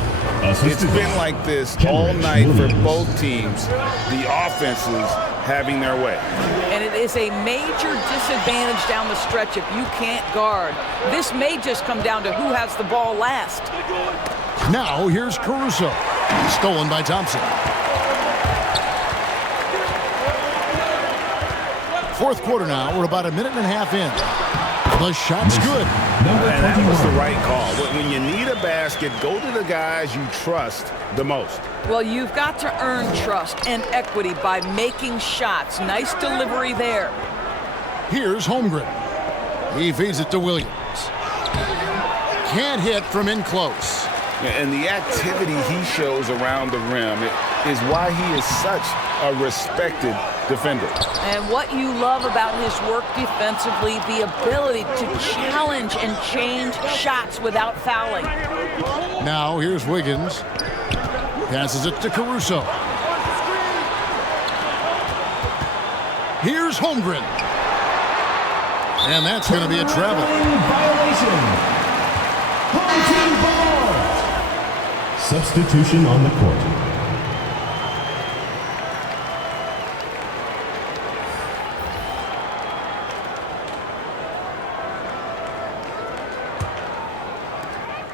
It's been like this all night for both teams. The offenses having their way. And it is a major disadvantage down the stretch if you can't guard. This may just come down to who has the ball last. Now here's Caruso. Stolen by Thompson. Fourth quarter now. We're about 1.5 minutes in. The shot's good. And that was the right call. When you need a basket, go to the guys you trust the most. Well, you've got to earn trust and equity by making shots. Nice delivery there. Here's Holmgren. He feeds it to Williams. Can't hit from in close. And the activity he shows around the rim is why he is such a respected defender. And what you love about his work defensively, the ability to challenge and change shots without fouling. Now here's Wiggins. Passes it to Caruso. Here's Holmgren. And that's going to be a travel. Violation. Home team ball. Substitution on the court.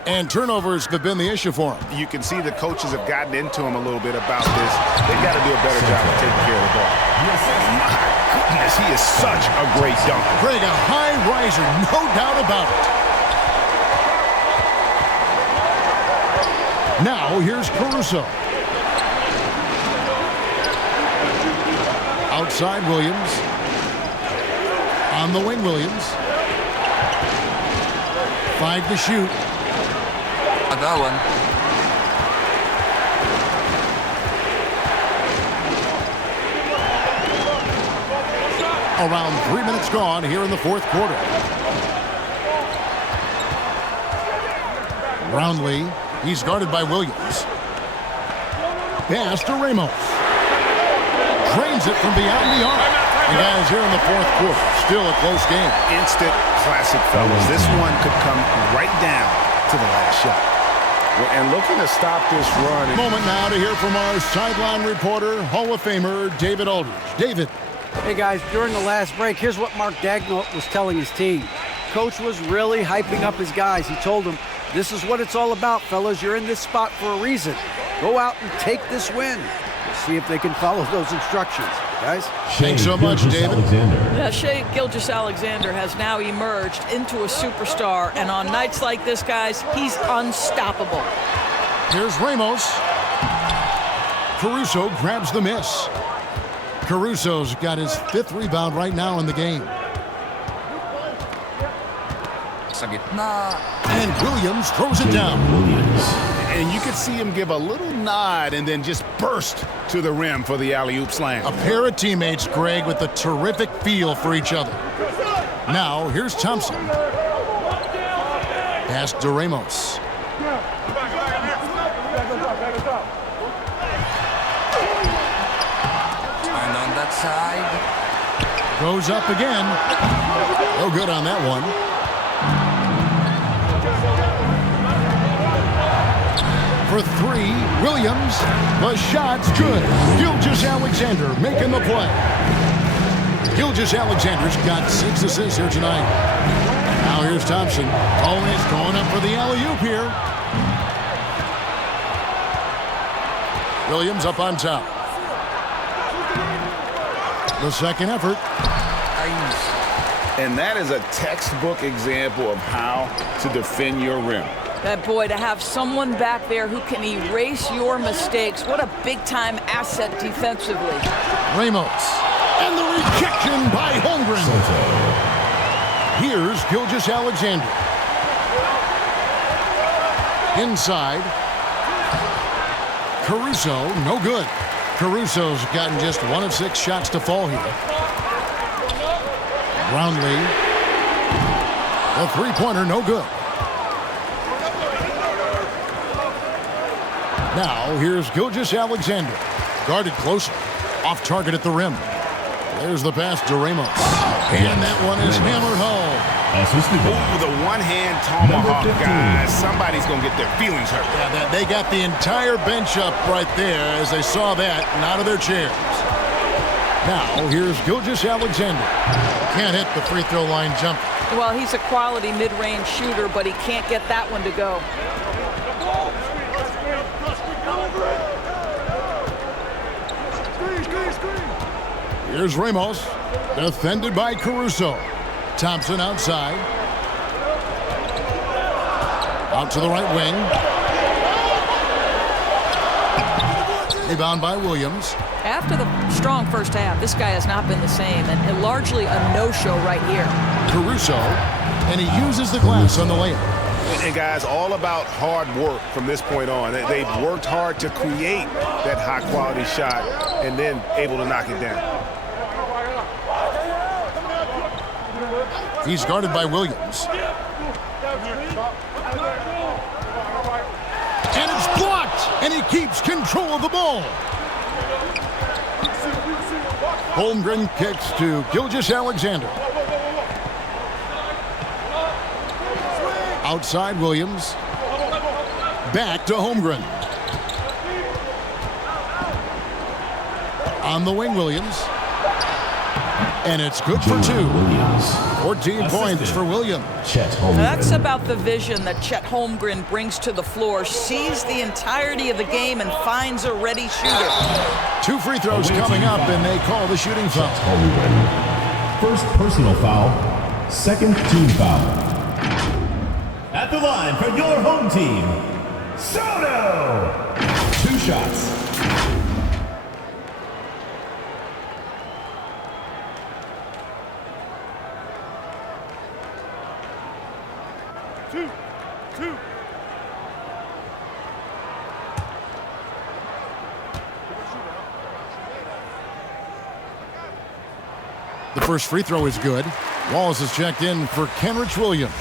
And turnovers have been the issue for him. You can see the coaches have gotten into him a little bit about this. They've got to do a better job of taking care of the ball. My goodness, he is such a great dunker. Greg, a high riser, no doubt about it. Now here's Caruso. Outside Williams. On the wing, Williams. 5 to shoot. That one. Around 3 minutes gone here in the fourth quarter. Brownlee, he's guarded by Williams. Pass to Ramos. Drains it from beyond the arc. And guys, here in the fourth quarter, still a close game. Instant classic, fellas. This one could come right down to the last shot. And looking to stop this run. Moment now to hear from our sideline reporter, Hall of Famer David Aldridge. David. Hey guys, during the last break, here's what Mark Dagnall was telling his team. coach was really hyping up his guys. He told them, this is what it's all about, fellas. You're in this spot for a reason. Go out and take this win. We'll see if they can follow those instructions, guys. Thanks so much, David. Shai Gilgeous-Alexander has now emerged into a superstar, and on nights like this, guys, he's unstoppable. Here's Ramos. Caruso grabs the miss. Caruso's got his 5th rebound right now in the game. And Williams throws it down. And you could see him give a little nod and then just burst to the rim for the alley-oop slam. A pair of teammates, Greg, with a terrific feel for each other. Now, here's Thompson. Pass to Ramos. And on that side. Goes up again. No good on that one. For 3, Williams. The shot's good. Gilgeous-Alexander making the play. Gilgeous-Alexander's got 6 assists here tonight. Now here's Thompson. Always going up for the alley-oop here. Williams up on top. The second effort. And that is a textbook example of how to defend your rim. That boy, to have someone back there who can erase your mistakes, what a big-time asset defensively. Ramos. And the rejection by Holmgren. Here's Gilgeous-Alexander. Inside. Caruso, no good. Caruso's gotten just 1 of 6 shots to fall here. Brownlee. The three-pointer, no good. Now, here's Gilgeous-Alexander. Guarded closer. Off target at the rim. There's the pass to Ramos. And that one is hammered home. Ooh, the one-hand tomahawk, guys. Somebody's going to get their feelings hurt. Yeah, they got the entire bench up right there as they saw that and out of their chairs. Now, here's Gilgeous-Alexander. Can't hit the free throw line jumper. Well, he's a quality mid-range shooter, but he can't get that one to go. Here's Ramos, defended by Caruso. Thompson outside. Out to the right wing. Rebound by Williams. After the strong first half, this guy has not been the same, and largely a no-show right here. Caruso, and he uses the glass on the layup. And guys, all about hard work from this point on. They've worked hard to create that high-quality shot and then able to knock it down. He's guarded by Williams. And it's blocked, and he keeps control of the ball. Holmgren kicks to Gilgeous-Alexander. Outside Williams. Back to Holmgren. On the wing, Williams. And it's good for 2. 14 points for Williams. That's about the vision that Chet Holmgren brings to the floor. Sees the entirety of the game and finds a ready shooter. 2 free throws coming up, and they call the shooting foul. First personal foul, second team foul. At the line for your home team, Sotto! 2 shots. The first free throw is good. Wallace is checked in for Kenrich Williams.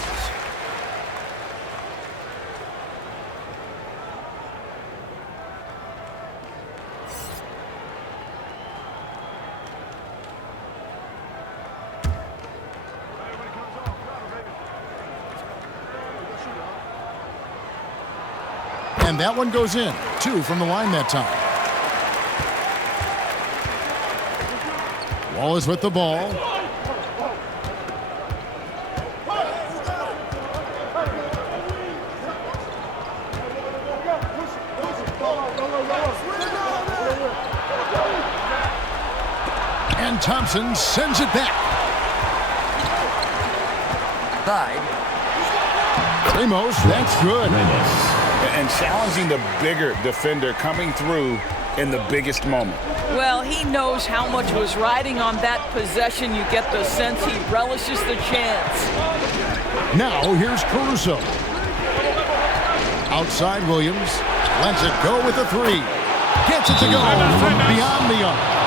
And that one goes in. 2 from the line that time. Wallace with the ball. And Thompson sends it back. Ramos, that's good. And challenging the bigger defender coming through in the biggest moment. Well, he knows how much was riding on that possession. You get the sense he relishes the chance. Now here's Caruso. Outside Williams. Lets it go with a three. Gets it to go from beyond the arc.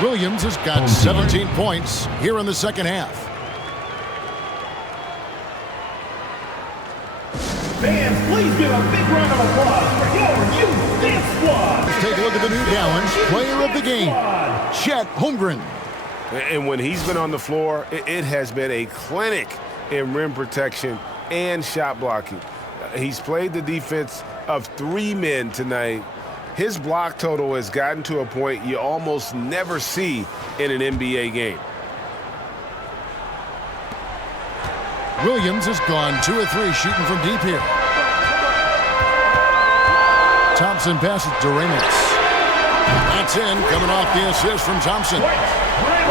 Williams has got 17 points here in the second half. Fans, please give a big round of applause for your youth dance squad. Let's take a look at the New Balance player of the game, Chet Holmgren. And when he's been on the floor, it has been a clinic in rim protection and shot blocking. He's played the defense of 3 men tonight. His block total has gotten to a point you almost never see in an NBA game. Williams has gone 2 of 3 shooting from deep here. Thompson passes to Ramos. That's in, coming off the assist from Thompson.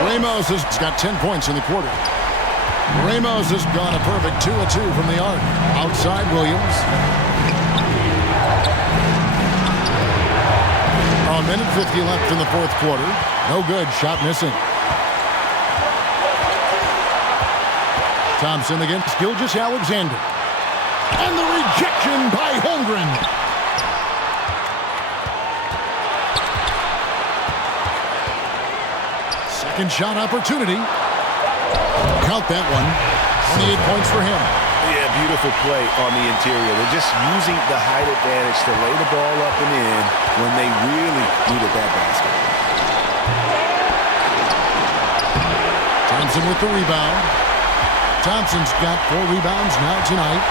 Ramos has got 10 points in the quarter. Ramos has gone a perfect 2 of 2 from the arc. Outside Williams. A minute 50 left in the fourth quarter. No good, shot missing. Thompson against Gilgeous-Alexander. And the rejection by Holmgren. Second shot opportunity. Count that one. 28 points for him. Yeah, beautiful play on the interior. They're just using the height advantage to lay the ball up and in when they really needed that basket. Thompson with the rebound. Thompson's got 4 rebounds now tonight.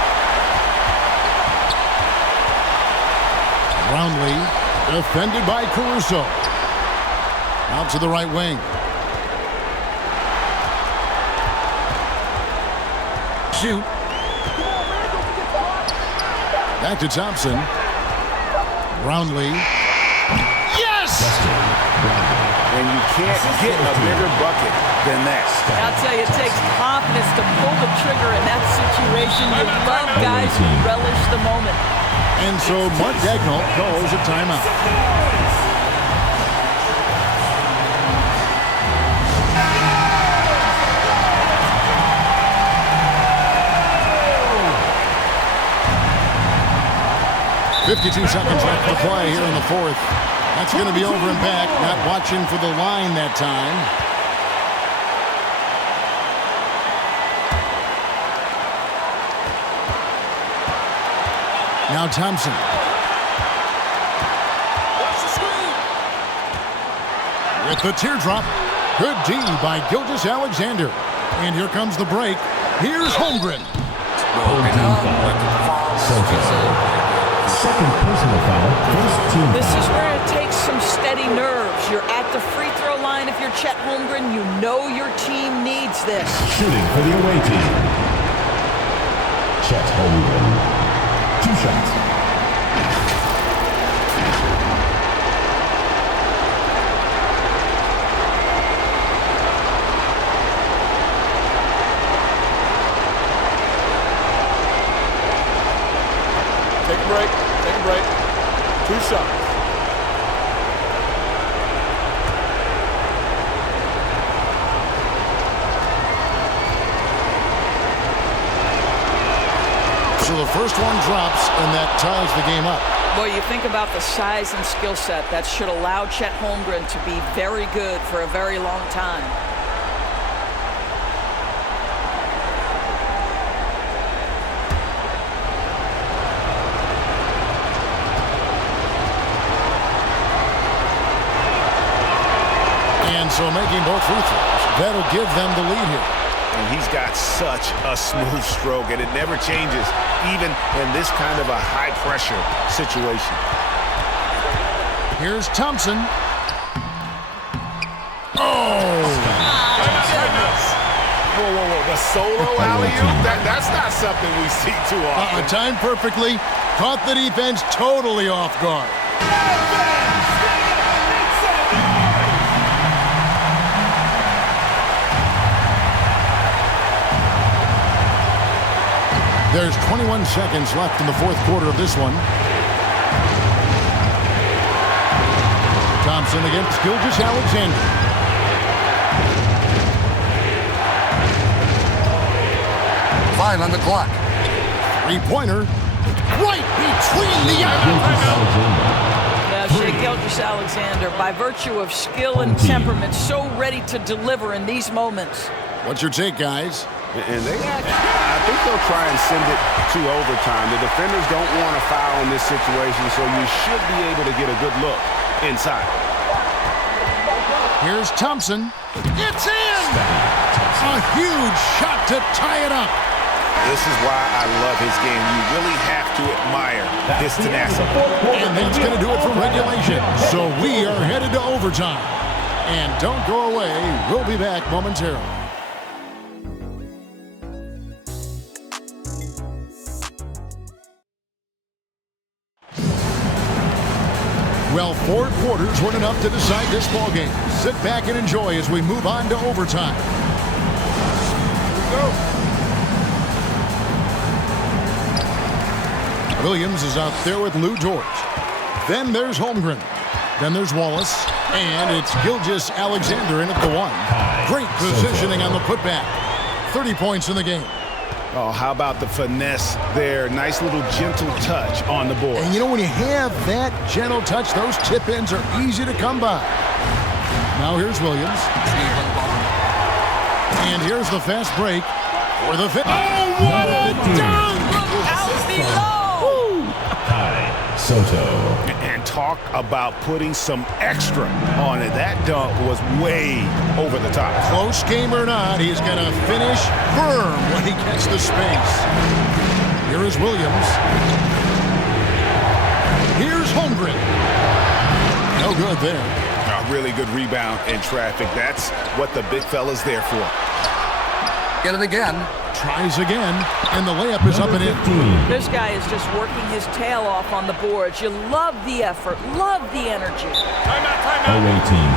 Brownlee defended by Caruso. Out to the right wing. Shoot. Back to Thompson. Brownlee. Yes! And you can't get a bigger bucket than that. I'll tell you, it takes confidence to pull the trigger in that situation. You love guys who relish the moment. And so Mark Dagnall calls a timeout. .52 seconds left to play here in the fourth. That's going to be over and back. Not watching for the line that time. Now Thompson. With the teardrop. Good D by Gilgeous-Alexander. And here comes the break. Here's Holmgren. Second personal foul, first team. This is where it takes some steady nerves. You're at the free throw line if you're Chet Holmgren. You know your team needs this. Shooting for the away team. Chet Holmgren. 2 shots. Take a break. Take a break. 2 shots. So the first one drops, and that ties the game up. Boy, you think about the size and skill set. That should allow Chet Holmgren to be very good for a very long time. So making both free throws, that'll give them the lead here. And he's got such a smooth stroke, and it never changes, even in this kind of a high-pressure situation. Here's Thompson. Oh! Whoa. The solo alley-oop? That's not something we see too often. Timed perfectly. Caught the defense totally off guard. There's 21 seconds left in the fourth quarter of this one. Thompson against Gilgis Alexander. Five on the clock. Three-pointer. Right between the eyes. Yeah, Shai Gilgeous-Alexander, by virtue of skill and temperament, so ready to deliver in these moments. What's your take, guys? And I think they'll try and send it to overtime. The defenders don't want to foul in this situation, so you should be able to get a good look inside. Here's Thompson. It's in! A huge shot to tie it up. This is why I love his game. You really have to admire his tenacity. And that's going to do it for regulation. So we are headed to overtime. And don't go away. We'll be back momentarily. Well, 4 quarters weren't enough to decide this ballgame. Sit back and enjoy as we move on to overtime. Here we go. Williams is out there with Lou George. Then there's Holmgren. Then there's Wallace. And it's Gilgeous-Alexander in at the 1. Great positioning on the putback. 30 points in the game. Oh, how about the finesse there? Nice little gentle touch on the board. And you know, when you have that gentle touch, those tip-ins are easy to come by. Now here's Williams. And here's the fast break for the fifth. Oh, what a dunk! Out below! Sotto. And talk about putting some extra on it. That dunk was way over the top. Close game or not, he's going to finish firm when he gets the space. Here is Williams. Here's Holmgren. No good there. A really good rebound in traffic. That's what the big fella's there for. Get it again. Tries again, and the layup is up and in. This guy is just working his tail off on the boards. You love the effort, love the energy. Timeout. Away team.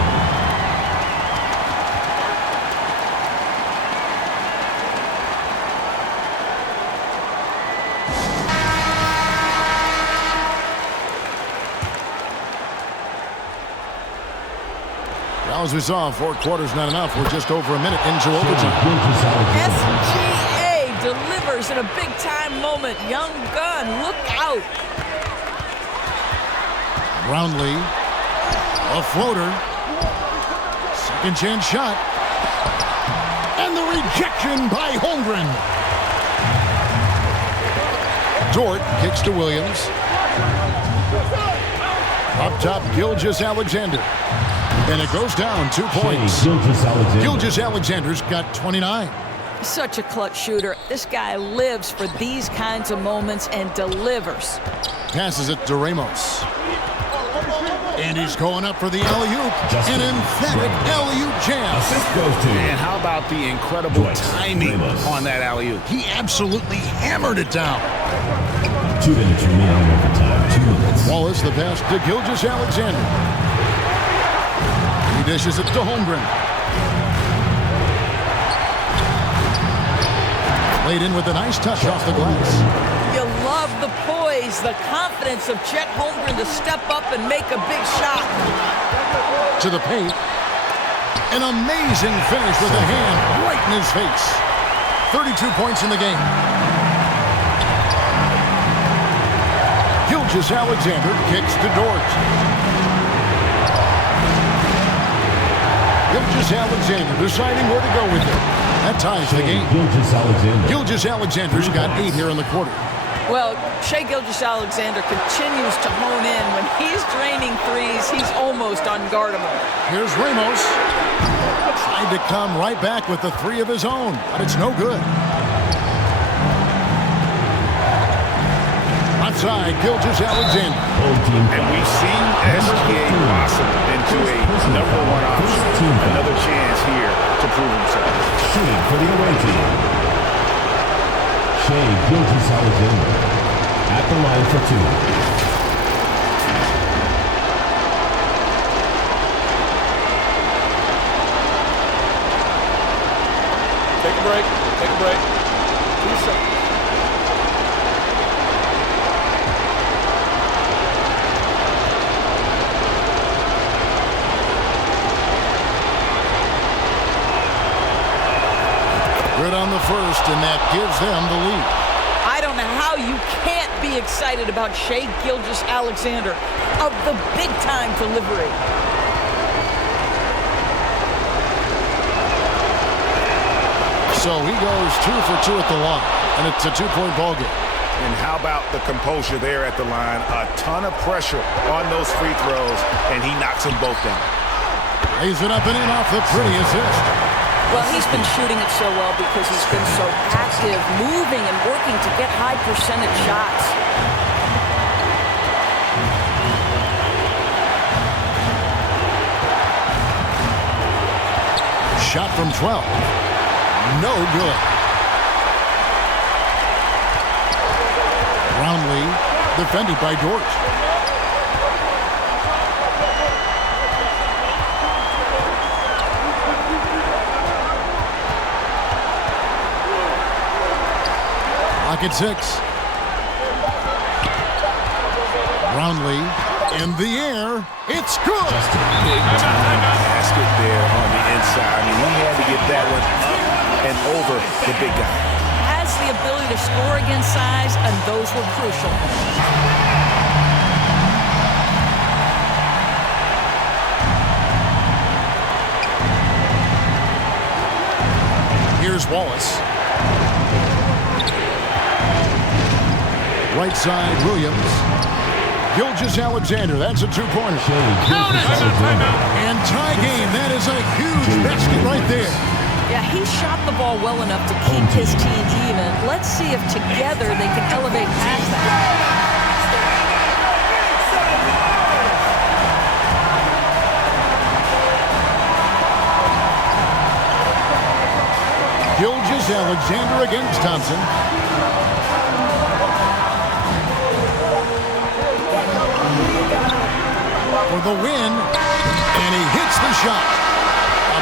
Well, as we saw, 4 quarters not enough. We're just over a minute into overtime. SGA delivers in a big-time moment. Young gun, look out. Brownlee, a floater. Second chance shot. And the rejection by Holmgren. Dort kicks to Williams. Up top, Gilgeous-Alexander. And it goes down 2 points. Gilgeous-Alexander's got 29. Such a clutch shooter. This guy lives for these kinds of moments and delivers. Passes it to Ramos. And he's going up for the alley-oop. An emphatic alley-oop jam. Assist goes to. And how about the incredible timing on that alley-oop? He absolutely hammered it down. 2 minutes remaining overtime. 2 minutes. Wallace, the pass to Gilgeous-Alexander. He dishes it to Holmgren. Laid in with a nice touch off the glass. You love the poise, the confidence of Chet Holmgren to step up and make a big shot. To the paint. An amazing finish with a hand right in his face. 32 points in the game. Gilgeous-Alexander kicks to Dort. Gilgeous-Alexander deciding where to go with it. That ties the game. Gilgeous-Alexander's got 8 here in the quarter. Well, Shai Gilgeous-Alexander continues to hone in. When he's draining threes, he's almost unguardable. Here's Ramos. Tried to come right back with the 3 of his own, but it's no good. Outside, Gilgeous-Alexander. And we've seen SGA blossom into a #1 option. Another chance here to prove himself. Shooting for the away team. Shai Gilgeous-Alexander at the line for 2. Take a break. 2 seconds. good on the first, and that gives them the lead. I don't know how you can't be excited about Shai Gilgeous-Alexander of the big-time delivery. So he goes 2 for 2 at the line, and it's a 2-point ball game. And how about the composure there at the line? A ton of pressure on those free throws, and he knocks them both down. Lays it up and in off the pretty assist. Well, he's been shooting it so well because he's been so active, moving and working to get high percentage shots. Shot from 12. No good. Brownlee defended by Dort. Pocket 6. Brownlee in the air. It's good. Big time basket there on the inside. I mean, he had to get that one up and over the big guy. Has the ability to score against size, and those were crucial. Here's Wallace. Right side, Williams. Gilgeous-Alexander, that's a 2-pointer. And tie game, that is a huge basket right there. Yeah, he shot the ball well enough to keep his team even. Let's see if together they can elevate past that. Gilgeous-Alexander against Thompson. For the win, and he hits the shot.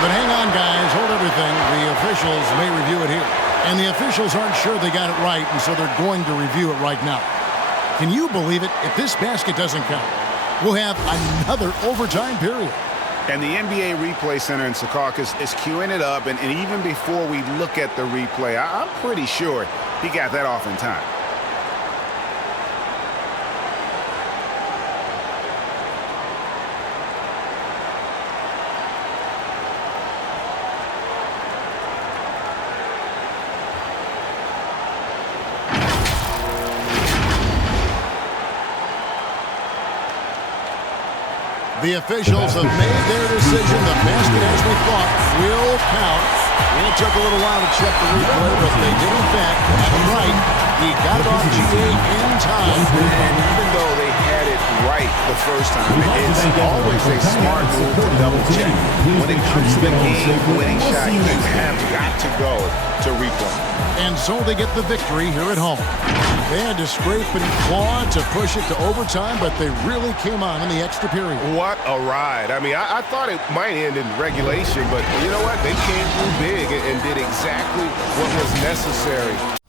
But hang on, guys, hold everything. The officials may review it here. And the officials aren't sure they got it right, and so they're going to review it right now. Can you believe it? If this basket doesn't count, we'll have another overtime period. And the NBA Replay Center in Secaucus is queuing it up, and even before we look at the replay, I'm pretty sure he got that off in time. The officials have made their decision. The basket, as we thought, will count. It took a little while to check the replay, but they did, in fact, have him right. He got it off GA in time. And even though they had it right the first time, it's always a smart move to double check. When it comes to the game-winning shot, you have got to go to replay. And so they get the victory here at home. They had to scrape and claw to push it to overtime, but they really came on in the extra period. What a ride. I mean, I thought it might end in regulation, but you know what? They came through big and did exactly what was necessary.